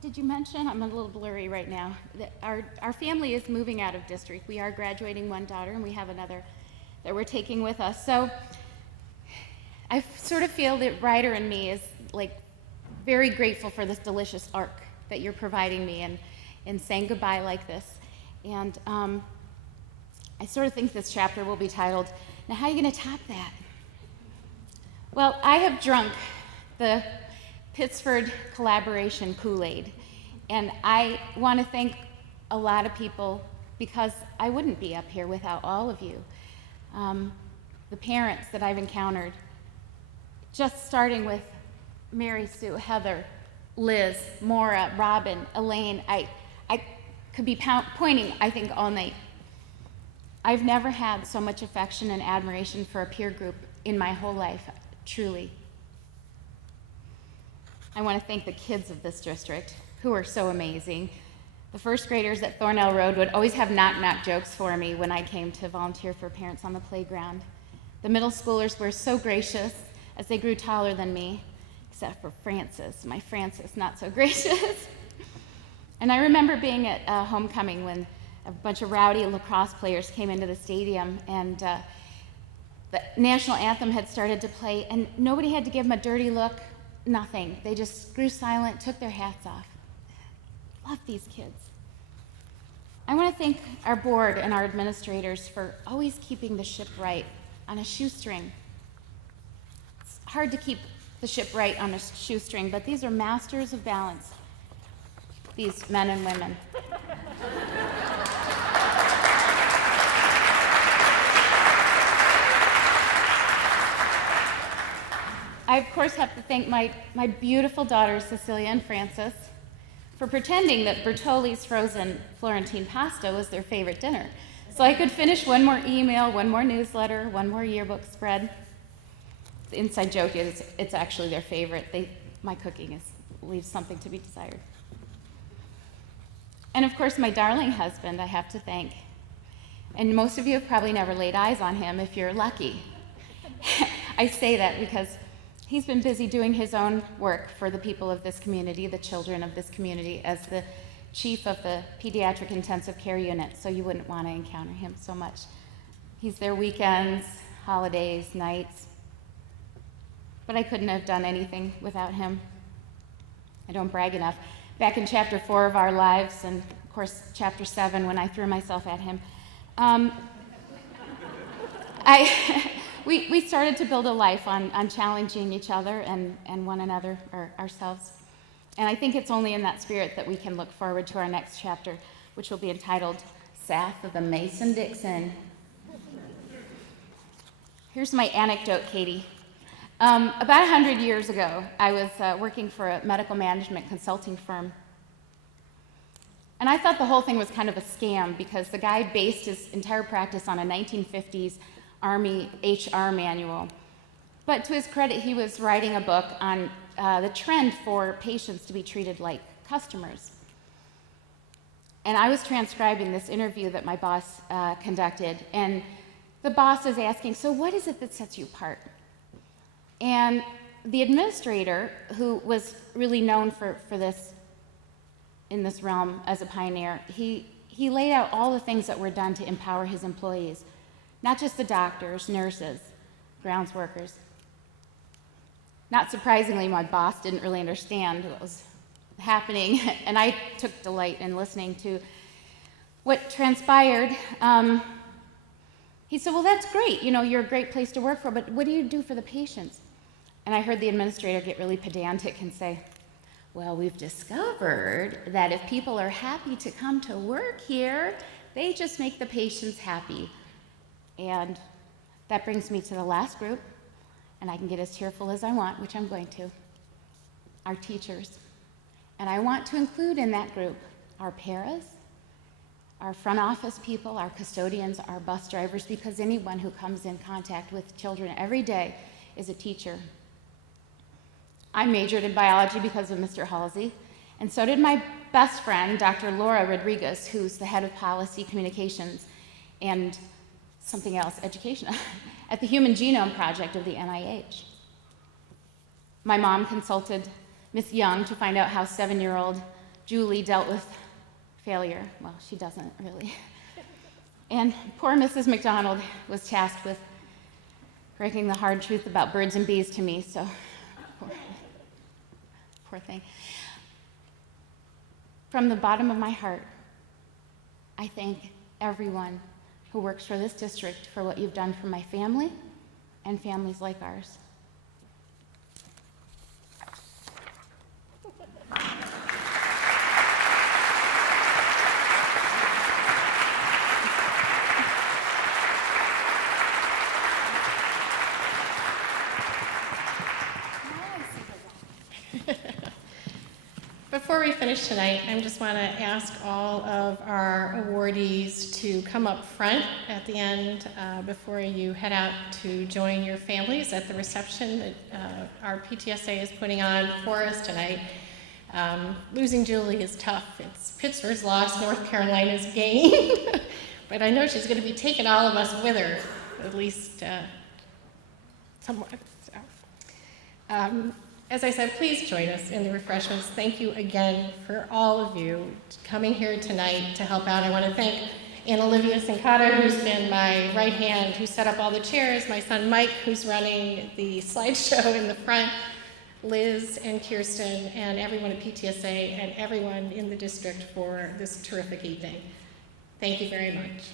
did you mention, I'm a little blurry right now, that our family is moving out of district. We are graduating one daughter, and we have another that we're taking with us. So I sort of feel that writer in me is like very grateful for this delicious arc that you're providing me and saying goodbye like this. And I sort of think this chapter will be titled, "Now how are you going to top that?" Well, I have drunk the Pittsford collaboration Kool-Aid, and I want to thank a lot of people because I wouldn't be up here without all of you. The parents that I've encountered, just starting with Mary Sue, Heather, Liz, Maura, Robin, Elaine. I could be pointing, I think, all night. I've never had so much affection and admiration for a peer group in my whole life, truly. I want to thank the kids of this district, who are so amazing. The first graders at Thornell Road would always have knock-knock jokes for me when I came to volunteer for parents on the playground. The middle schoolers were so gracious as they grew taller than me, except for Frances, my Frances, not so gracious. And I remember being at homecoming when a bunch of rowdy lacrosse players came into the stadium, and the national anthem had started to play, and nobody had to give them a dirty look, nothing. They just grew silent, took their hats off. Love these kids. I want to thank our board and our administrators for always keeping the ship right on a shoestring. It's hard to keep the ship right on a shoestring, but these are masters of balance, these men and women. I, of course, have to thank my beautiful daughters, Cecilia and Frances, for pretending that Bertolli's frozen Florentine pasta was their favorite dinner. So I could finish one more email, one more newsletter, one more yearbook spread. The inside joke is it's actually their favorite. My cooking leaves something to be desired. And of course, my darling husband I have to thank. And most of you have probably never laid eyes on him if you're lucky. I say that because he's been busy doing his own work for the people of this community, the children of this community, as the chief of the pediatric intensive care unit, so you wouldn't want to encounter him so much. He's there weekends, holidays, nights. But I couldn't have done anything without him. I don't brag enough. Back in chapter 4 of our lives, and of course chapter 7 when I threw myself at him, we started to build a life on challenging each other and one another, or ourselves. And I think it's only in that spirit that we can look forward to our next chapter, which will be entitled Sath of the Mason-Dixon. Here's my anecdote, Katie. About 100 years ago, I was working for a medical management consulting firm. And I thought the whole thing was kind of a scam because the guy based his entire practice on a 1950s Army HR manual. But to his credit, he was writing a book on the trend for patients to be treated like customers. And I was transcribing this interview that my boss conducted, and the boss is asking, so what is it that sets you apart? And the administrator, who was really known for this in this realm as a pioneer, he laid out all the things that were done to empower his employees, not just the doctors, nurses, grounds workers. Not surprisingly, my boss didn't really understand what was happening, and I took delight in listening to what transpired. He said, well, that's great. You know, you're a great place to work for, but what do you do for the patients? And I heard the administrator get really pedantic and say, well, we've discovered that if people are happy to come to work here, they just make the patients happy. And that brings me to the last group, and I can get as tearful as I want, which I'm going to, our teachers. And I want to include in that group our paras, our front office people, our custodians, our bus drivers, because anyone who comes in contact with children every day is a teacher. I majored in biology because of Mr. Halsey, and so did my best friend, Dr. Laura Rodriguez, who's the head of policy communications and something else, education, at the Human Genome Project of the NIH. My mom consulted Miss Young to find out how 7-year-old Julie dealt with failure. Well, she doesn't really. And poor Mrs. McDonald was tasked with breaking the hard truth about birds and bees to me, so poor thing. From the bottom of my heart, I thank everyone who works for this district for what you've done for my family and families like ours. Before we finish tonight, I just want to ask all of our awardees to come up front at the end before you head out to join your families at the reception that our PTSA is putting on for us tonight. Losing Julie is tough. It's Pittsford's loss, North Carolina's gain. But I know she's going to be taking all of us with her, at least somewhat. So. As I said, please join us in the refreshments. Thank you again for all of you coming here tonight to help out. I want to thank Anna Olivia Sincata, who's been my right hand, who set up all the chairs, my son Mike, who's running the slideshow in the front, Liz and Kirsten, and everyone at PTSA, and everyone in the district for this terrific evening. Thank you very much.